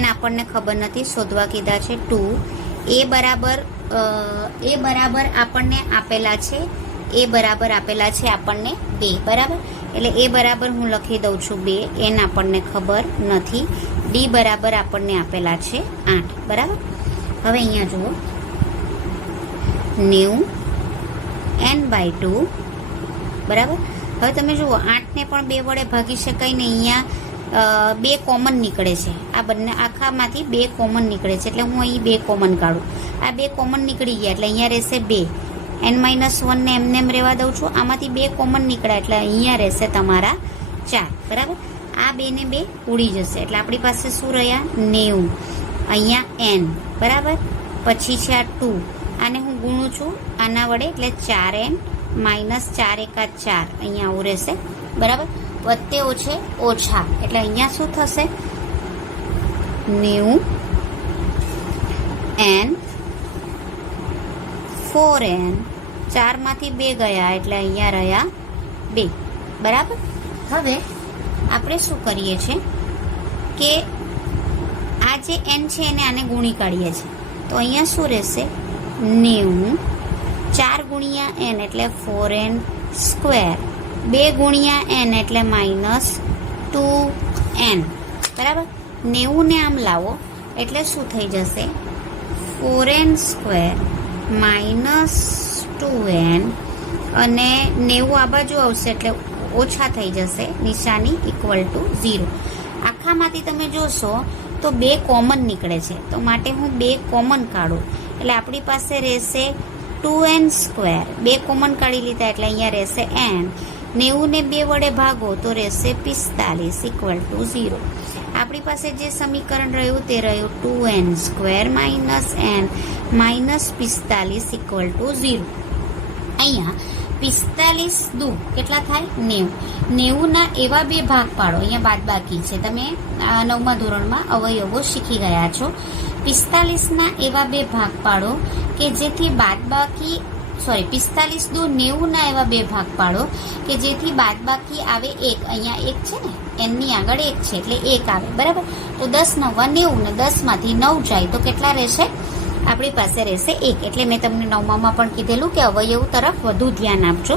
n આપણને ખબર નથી, શોધવા કીધા છે 2. a બરાબર આપણને આપેલા છે આપણને 2. બરાબર. એટલે a બરાબર હું લખી દઉં છું 2. n આપણને ખબર નથી. d બરાબર આપણને આપેલા છે 8. બરાબર. હવે અહીંયા જુઓ 90 n/2. બરાબર. હવે તમે જુઓ 8 ને પણ 2 વડે ભાગી શકાય ને, અહીંયા 2 કોમન નીકળે છે. આ બંને આખામાંથી 2 કોમન નીકળે છે એટલે હું અહીં 2 કોમન કાઢું. આ 2 કોમન નીકળી ગયા એટલે અહીંયા રહેશે 2. n-1 ને એમને એમ રહેવા દઉં છું. આમાંથી 2 કોમન નીકળ્યા એટલે અહીંયા રહેશે તમારા 4. બરાબર. આ 2 ને 2 ઉડી જશે એટલે આપણી પાસે શું રહ્યા? 90. અહીંયા n. બરાબર. પછી છે આ 2. આને હું ગુણું છું આના વડે એટલે 4n માઇનસ 4 × 4. અહીંયા આવું રહેશે. બરાબર. વધતે ઓછા એટલે અહીંયા શું થશે? 90 n 4n 4 માંથી 2 ગયા એટલે અહીંયા રહ્યા 2. બરાબર. હવે આપણે શું કરીએ છીએ કે આ જે n છે એને આને ગુણી કાઢીએ છીએ તો અહીંયા શું રહેશે? 90 4 ગુણ્યા n એટલે 4n સ્ક્વેર, 2 ગુણ્યા n એટલે -2n. બરાબર. 90 ને આમ લાવો એટલે શું થઈ જશે? 4n સ્ક્વેર -2n અને 90 આ બાજુ આવશે એટલે ઓછા થઈ જશે. નિશાની ઇક્વલ ટુ 0. આખામાંથી તમે જોશો તો 2 કોમન નીકળે છે તો માટે હું 2 કોમન કાઢું એટલે આપણી પાસે રહેશે 2n સ્ક્વેર. 2 કોમન કાઢી લીધા એટલે અહીંયા રહેશે n. 90 ને 2 વડે ભાગો તો રહેશે 45 ઇક્વલ ટુ 0. આપણી પાસે જે સમીકરણ રહ્યું તે રહ્યું 2n square minus n minus 45 equal to 0. અહીંયા 45 દુ કેટલા થાય? 90. 90 ના એવા 2 ભાગ પાડો. અહીંયા બાદબાકી છે. તમે 9મા ધોરણમાં અવયવો શીખી ગયા છો. 45 ના એવા 2 ભાગ પાડો કે જેથી બાદબાકી 45 દુ 90 ના એવા 2 ભાગ પાડો કે જેથી બાદબાકી આવે 1. અહીંયા 1 છે ને, n ની આગળ 1 છે એટલે 1 આવે. બરાબર. તો 10 × 9 = 90 ને 10 માંથી 9 જાય તો કેટલા રહેશે? આપણી પાસે રહેશે 1. એટલે મેં તમને 9માં પણ કીધેલું કે અવયવ તરફ વધુ ધ્યાન આપજો.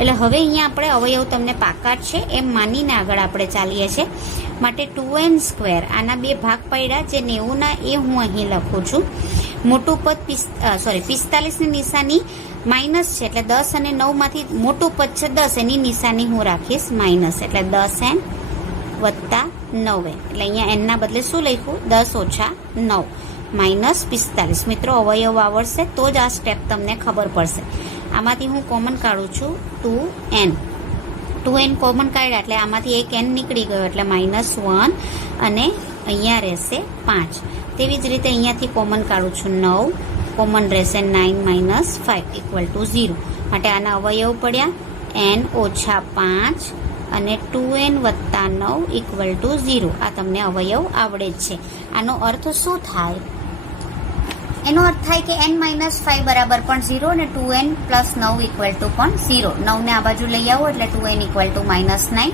એટલે હવે અહીંયા આપણે અવયવ તમને પાકા છે એમ માનીને આગળ આપણે ચાલીએ છીએ. માટે 2n સ્ક્વેર આના 2 ભાગ પડ્યા જે 90 ના એ હું અહીં લખું છું. મોટું પદ 45 ની નિશાની માઇનસ છે એટલે 10 અને 9 માંથી મોટું પદ છે 10 એની નિશાની હું રાખીશ માઇનસ એટલે 10n વત્તા 9n એટલે અહીંયા એનના બદલે શું લખ્યું 10 ઓછા 9 માઇનસ 45. મિત્રો અવયવ આવડશે તો જ આ સ્ટેપ તમને ખબર પડશે. આમાંથી હું કોમન કાઢું છું 2n કોમન કાઢ્યા એટલે આમાંથી એક n નીકળી ગયો એટલે -1 અને અહીંયા રહેશે 5. તેવી જ રીતે અહીંયાથી કોમન કાઢું છું 9 કોમન રહેશે 9 - 5 = 0. માટે આના અવયવ પડ્યા n ઓછા 5 અને 2n વત્તા 9 = 0. આ તમને અવયવ આવડે જ છે. આનો અર્થ શું થાય? એનો અર્થ થાય કે n - 5 બરાબર પણ 0 અને 2n + 9 = પણ 0. 9 ને આ બાજુ લઈ આવો એટલે 2n = -9.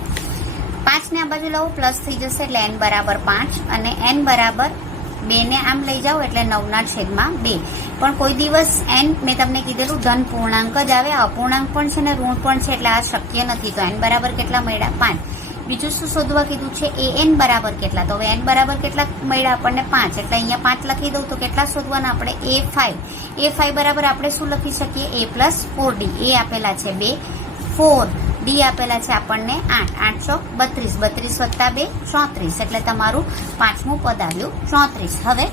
5 ને આ બાજુ લાવો પ્લસ થઈ જશે એટલે n બરાબર 5 અને n બરાબર 2 ને આમ લઈ જાઓ એટલે 9/2. પણ કોઈ દિવસ n મેં તમને કીધેલું ધન પૂર્ણાંક જ આવે, અપૂર્ણાંક પણ છે ને ઋણ પણ છે એટલે આ શક્ય નથી. તો n બરાબર કેટલા મળ્યા? 5. બીજું શું શોધવા કીધું છે? an બરાબર કેટલા? તો હવે n બરાબર કેટલા મળ્યા આપણને? 5. એટલે અહીંયા 5 લખી દઉં તો કેટલા શોધવાના આપણે? a5 બરાબર આપણે શું લખી શકીએ? a + 4d. a આપેલા છે 2, 4 d આપેલા છે આપણને 8, 8 ચોક 32, 32 + 2 34. એટલે તમારું 5મું પદ આવ્યું 34. હવે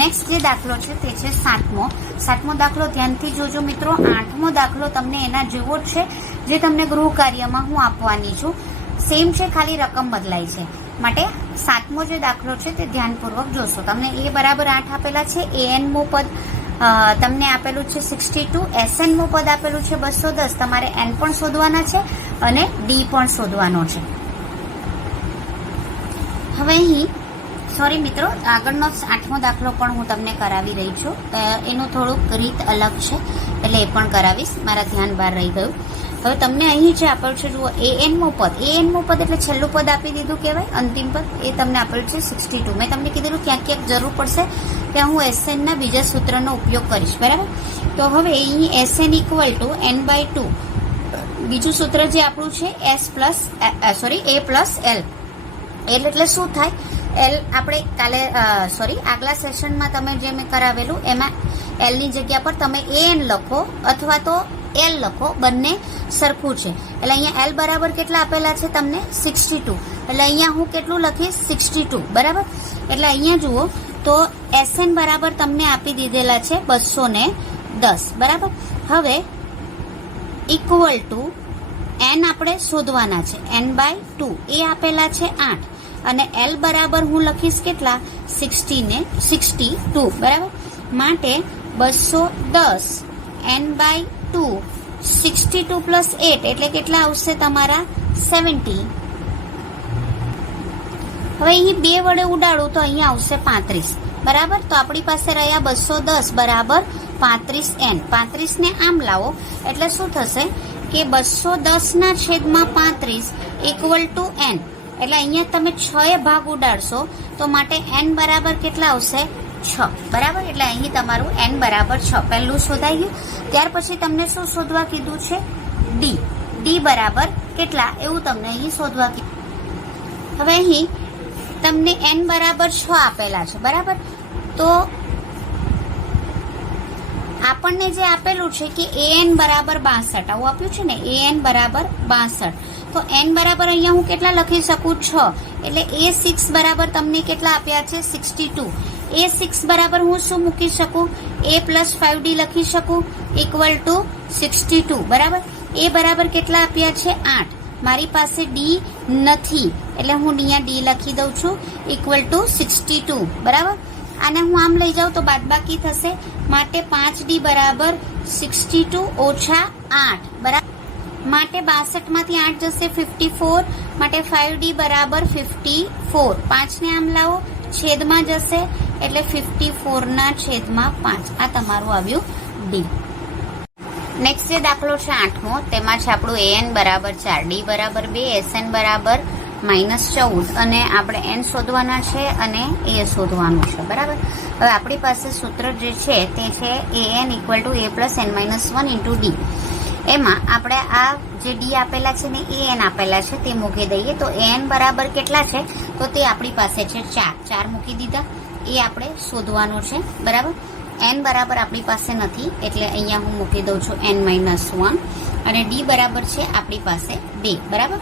નેક્સ્ટ જે દાખલો છે તે છે 7મો દાખલો. ધ્યાનથી જોજો મિત્રો. 8મો દાખલો તમને એના જેવો જ છે જે તમને ગૃહ કાર્યમાં હું આપવાની છું. સેમ છે, ખાલી રકમ બદલાય છે. માટે 7મો જે દાખલો છે તે ધ્યાનપૂર્વક જોશો. તમને a બરાબર 8 આપેલા છે, an મો પદ તમને આપેલું છે 62, SN મો પદ આપેલું છે 210. તમારે n પણ શોધવાના છે અને d પણ શોધવાનો છે. હવે અહીં સોરી મિત્રો, આગળનો 8મો દાખલો પણ હું તમને કરાવી રહી છું. એનું થોડુંક રીત અલગ છે એટલે એ પણ કરાવીશ. મારા ધ્યાન બહાર રહી ગયું. હવે તમને અહીં જે આપેલું છે જુઓ, an મો પદ એટલે છેલ્લું પદ આપી દીધું કહેવાય, અંતિમ પદ. એ તમને આપેલું છે 62. મેં તમને કીધેલું ક્યાંક જરૂર પડશે ત્યાં હું SN ના બીજા સૂત્રનો ઉપયોગ કરીશ, બરાબર. તો હવે અહીં SN = n/2. બીજું સૂત્ર જે આપણું છે a + l. એટલે શું થાય? L આપણે કાલે આગલા સેશનમાં તમે જે મેં કરાવેલું એમાં L ની જગ્યા પર તમે an લખો અથવા તો L લખો, બંને સરખું છે. એટલે અહીંયા L બરાબર કેટલા આપેલા છે તમને? 62. એટલે અહીંયા હું કેટલું લખીશ? 62, બરાબર. એટલે અહીંયા જુઓ તો SN બરાબર તમને આપી દીધેલા છે 210, બરાબર. હવે = n આપણે શોધવાના છે n/2. એ આપેલા છે 8 અને L બરાબર હું લખીશ કેટલા? 62, બરાબર. માટે 210 n/2 62 + 8 એટલે કેટલા આવશે તમારા? 70. હવે અહીં 2 વડે ઉડાડું તો અહીંયા આવશે 35, બરાબર. તો આપણી પાસે રહ્યા 210 બરાબર 35n. 35 ને આમ લાવો એટલે શું થશે કે 210 ના છેદમાં 35 = n. એટલે અહીંયા તમે 6 ભાગ ઉડાડશો તો માટે n બરાબર કેટલા આવશે? 6, બરાબર. એટલે અહીં તમારું n બરાબર 6 પહેલું શોધાઈ ગયું. ત્યાર પછી તમને શું શોધવા કીધું છે? d બરાબર કેટલા એવું તમને અહીં શોધવા કીધું. હવે અહીં તમને n બરાબર 6 આપેલા છે, બરાબર. તો આપણને જે આપેલું છે કે an બરાબર 62 આવું આપ્યું છે ને, an બરાબર 62. તો n બરાબર અહીંયા હું કેટલા લખી શકું? 6. એટલે a6 બરાબર તમને કેટલા આપ્યા છે? 62. a6 બરાબર હું શું મૂકી શકું? a + 5d લખી શકું = 62, બરાબર. a બરાબર કેટલા આપ્યા છે? 8. મારી પાસે d નથી એટલે હું અહીંયા d લખી દઉં છું = 62, બરાબર. આને હું આમ લઈ જાઉં તો બાદબાકી થશે. માટે 5d બરાબર 62 ઓછા 8, બરાબર. માટે 62 માંથી 8 જશે 54. માટે 5d બરાબર 54. 5 ને આમ લાવો છેદમાં જશે એટલે 54 ના છેદમાં 5. આ તમારું આવ્યું d. નેક્સ્ટ જે દાખલો છે 8મો, તેમાં છે આપણું an બરાબર 4, d બરાબર 2, SN બરાબર -14 અને આપણે n શોધવાના છે અને a શોધવાનું છે, બરાબર. હવે આપણી પાસે સૂત્ર જે છે તે છે an = a + n - 1 × d. એમાં આપણે આ જે d આપેલા છે ને an આપેલા છે તે મૂકી દઈએ. તો an બરાબર કેટલા છે? તો તે આપણી પાસે છે 4 મૂકી દીધા. એ આપણે શોધવાનું છે, બરાબર. n બરાબર આપણી પાસે નથી એટલે અહીંયા હું મૂકી દઉં છું n - 1 અને d બરાબર છે આપણી પાસે 2, બરાબર.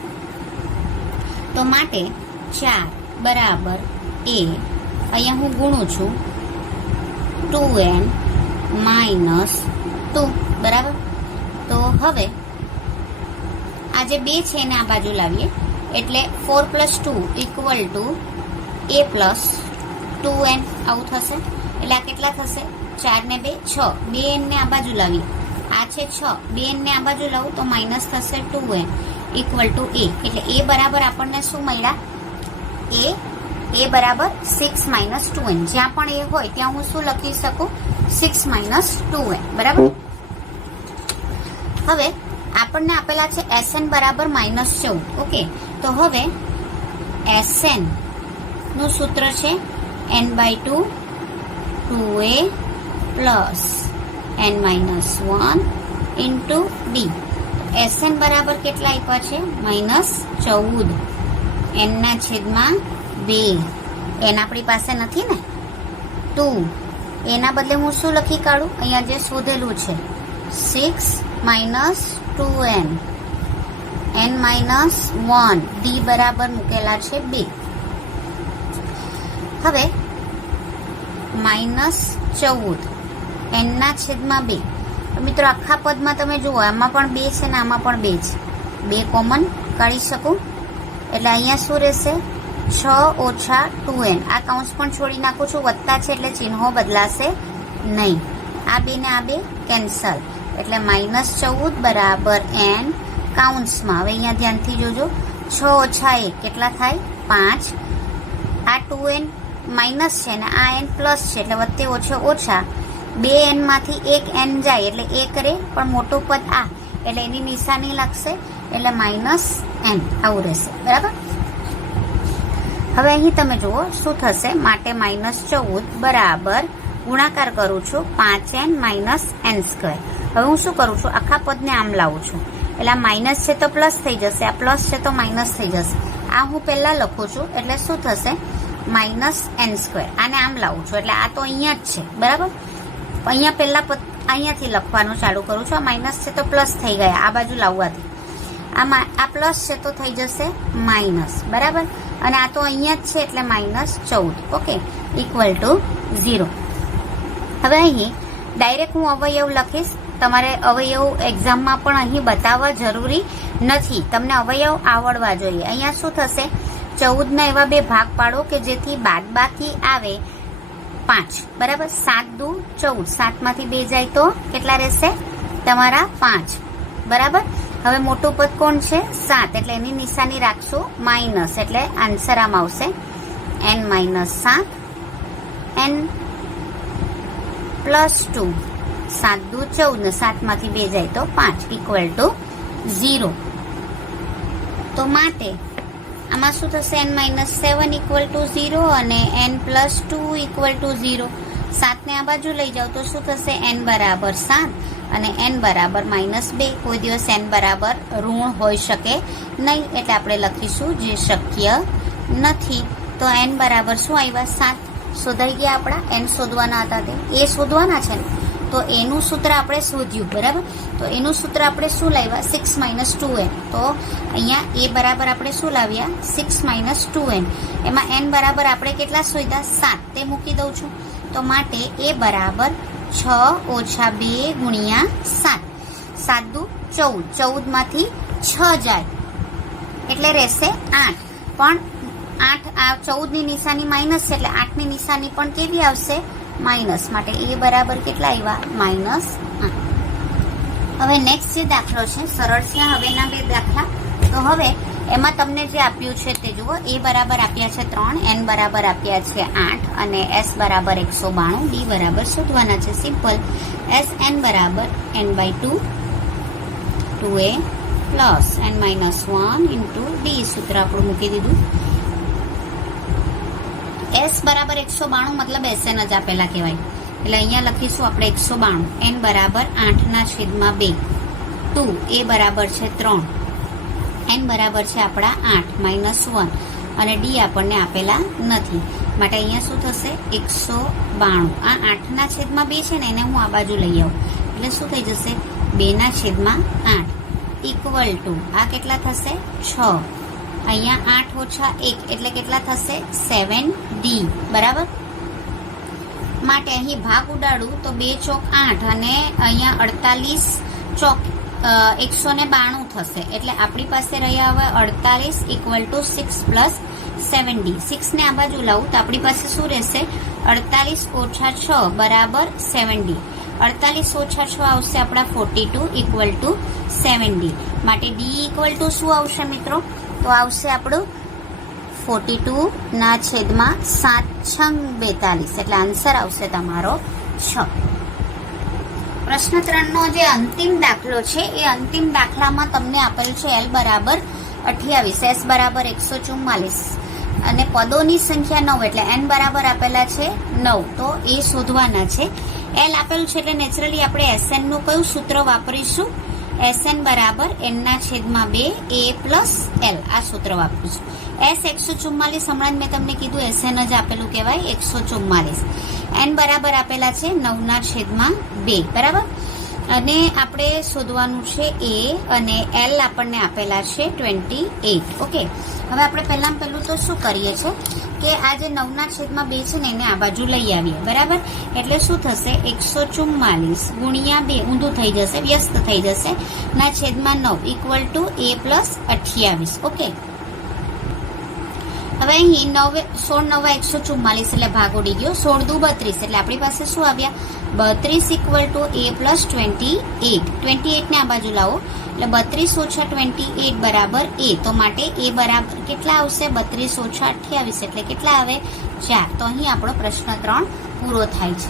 તો માટે 4 બરાબર એ, અહીંયા હું ગુણું છું 2n માઇનસ 2, બરાબર. તો હવે આ જે 2 છે એને આ બાજુ લાવીએ એટલે 4 + 2 = a + 2n આવું થશે. એટલે આ કેટલા થશે? 4 ને 2 6, 2n ને આ બાજુ લાવીએ, આ છે 6, 2n ને આ બાજુ લાવું તો માઇનસ થશે 2n = a. એટલે a બરાબર આપણને શું મળ્યા? a બરાબર 6 - 2n. જ્યાં પણ a હોય ત્યાં હું શું લખી શકું? 6 - 2n, બરાબર. હવે આપણને આપેલા છે Sn બરાબર -14. ઓકે, તો હવે Sn નું સૂત્ર છે n/2 2a plus n-1 into d. Sn બરાબર કેટલા આપ્યા છે? -14. n ના છેદમાં 2. n આપણી પાસે નથી ને, 2. એના બદલે હું શું લખી કાઢું? અહીંયા જે શોધેલું છે 6 - 2n n-1 d બરાબર મૂકેલા છે 2. હવે -14 n ના છેદમાં 2. મિત્રો આખા પદમાં તમે જુઓ, આમાં પણ 2 છે ને આમાં પણ 2 છે, 2 કોમન કાઢી શકું. એટલે અહીંયા શું રહેશે? 6 - 2n. આ કૌંસ પણ છોડી નાખું છું, વત્તા છે એટલે ચિહ્નો બદલાશે નહીં. આ 2 ને આ 2 કેન્સલ, એટલે -14 બરાબર n કાઉન્સમાં. હવે અહીંયા ધ્યાનથી જોજો, 6 - 1 કેટલા થાય? 5. આ 2n માઇનસ છે ને આ n પ્લસ છે એટલે વચ્ચે ઓછા 2n માંથી 1 n જાય એટલે 1 રહે, પણ મોટું પદ આ એટલે એની નિશાની લાગશે એટલે -n આવું રહેશે, બરાબર. હવે અહીં તમે જુઓ શું થશે? માટે -14 બરાબર ગુણાકાર કરું છું 5n - n². હવે હું શું કરું છું? આખા પદને આમ લાવું છું એટલે આ માઇનસ છે તો પ્લસ થઈ જશે, આ પ્લસ છે તો માઇનસ થઈ જશે. આ હું પહેલા લખું છું એટલે શું થશે? -n². આને આમ લાવું છું એટલે આ તો અહીંયા જ છે, બરાબર. અહીંયા પહેલા અહીંયાથી લખવાનું ચાલુ કરું છું. આ માઇનસ છે તો પ્લસ થઈ ગયા આ બાજુ લાવવાથી. આ પ્લસ છે તો થઈ જશે માઇનસ, બરાબર. અને આ તો અહીંયા જ છે એટલે -14. ઓકે, = 0. હવે અહીં ડાયરેક્ટ હું અવયવ લખીશ. તમારે અવયવ એક્ઝામમાં પણ અહીં બતાવવા જરૂરી નથી, તમને અવયવ આવડવા જોઈએ. અહીંયા શું થશે? 14 ના એવા 2 ભાગ પાડો કે જેથી બાદબાકી આવે 5, બરાબર. 7 દુ 14, 7 માંથી 2 જાય તો કેટલા રહેશે? તમારા 5, બરાબર. હવે મોટું પદ કોણ છે? 7, એટલે એની નિશાની રાખશું માઇનસ, એટલે આન્સર આમ આવશે n-7 n + 2. 7 દુ 14 ને 7 માંથી 2 જાય તો 5 = 0. તો માટે આમાં શું થશે? n-7 = 0 અને n + 2 = 0. 7 ને આ બાજુ લઈ જાવ તો શું થશે? n બરાબર 7 અને n બરાબર -2. કોઈ દિવસ n બરાબર ઋણ હોઈ શકે નહીં, એટલે આપણે લખીશું જે શક્ય નથી. તો n બરાબર શું આવ્યા? 7. શોધાઈ ગયા આપણા. n શોધવાના હતા તે એ શોધવાના છે ને, તો એનું સૂત્ર આપણે શોધ્યું, બરાબર. તો એનું સૂત્ર આપણે શું લાવ્યા? 6 - 2n. તો અહીંયા a બરાબર આપણે શું લાવ્યા? 6 - 2n. એમાં n બરાબર આપણે કેટલા શોધ્યા? 7. તે મૂકી દઉં છું. તો માટે a બરાબર 6 - 2 × 7. 7 દુ 14, 14 માંથી 6 જાય એટલે રહેશે 8. પણ 8 આ 14 ની નિશાની માઇનસ છે એટલે 8 ની નિશાની પણ કેવી આવશે? માઇનસ. માટે a બરાબર કેટલા આવ્યા? -8. હવે નેક્સ્ટ જે દાખલો છે સરળ છે હવેના 2 દાખલા. તો હવે એમાં તમને જે આપ્યું છે તે જુઓ. a બરાબર આપ્યા છે 3, n બરાબર આપ્યા છે 8 અને s બરાબર 192, d બરાબર શોધવાના છે. સિમ્પલ. Sn બરાબર n/2 2a plus n-1 into d. સૂત્ર આપણું મૂકી દીધું. s બરાબર 192 મતલબ Sn જ આપેલા કહેવાય, એટલે અહીંયા લખીશું આપણે 192. n બરાબર 8/2, 2 a બરાબર છે 3, n બરાબર છે આપણા 8 - 1 અને d આપણને આપેલા નથી. માટે અહીંયા શું થશે? 192. આ 8/2 છે ને એને હું આ બાજુ લઈ આવું એટલે શું થઈ જશે? 2/8 = આ કેટલા થશે? 6. અહીંયા 8 ઓછા 1 એટલે કેટલા થશે 7D બરાબર. માટે અહીં ભાગ ઉડાડું તો 2 ચોક 8 અને અહીંયા 48 ચોક 192 થશે. એટલે આપણી પાસે રહ્યા હવે 48 = 6 પ્લસ 7D. 6 ને આ બાજુ લાવું તો આપણી પાસે શું રહેશે 48 ઓછા 6 બરાબર 7D. 48 ઓછા 6 આવશે આપણા 42 = 7D. માટે D = શું આવશે મિત્રો? તો આવશે આપણું 42 ના છેદમાં 7×42 એટલે આન્સર આવશે તમારો 6. પ્રશ્ન 3 નો જે અંતિમ દાખલો છે એ અંતિમ દાખલામાં તમને આપેલું છે L બરાબર 28, S બરાબર 144 અને પદોની સંખ્યા 9 એટલે N બરાબર આપેલા છે 9. તો એ શોધવાના છે. L આપેલું છે એટલે નેચરલી આપણે SN નું કયું સૂત્ર વાપરીશું? SN બરાબર n/2 A પ્લસ L આ સૂત્ર વાપરીશું. S 144 હમણાં મેં તમને કીધું SN જ આપેલું કહેવાય 144. N બરાબર આપેલા છે 9/2 બરાબર. અને આપણે શોધવાનું છે A અને L આપણને આપેલા છે 28. ઓકે, હવે આપણે પહેલું તો શું કરીએ છે કે આ જે 9/2 છે ને એને આ બાજુ લઈ આવીએ બરાબર. એટલે શું થશે 144 ગુણ્યા 2 ઊંધું થઈ જશે, વ્યસ્ત થઈ જશે ના છેદમાં 9 = A પ્લસ 28. ઓકે, હવે અહીં 16 × 9 = 144 એટલે ભાગ ઉડી ગયો. 16 × 2 = 32 એટલે આપણી પાસે શું આવ્યા 32 = A પ્લસ 28. 28 ને આ બાજુ લાવો એટલે 32 ઓછા 28 બરાબર A. તો માટે A બરાબર કેટલા આવશે 32 ઓછા 28 એટલે કેટલા આવે 4. તો અહીં આપણો પ્રશ્ન 3 પૂરો થાય છે.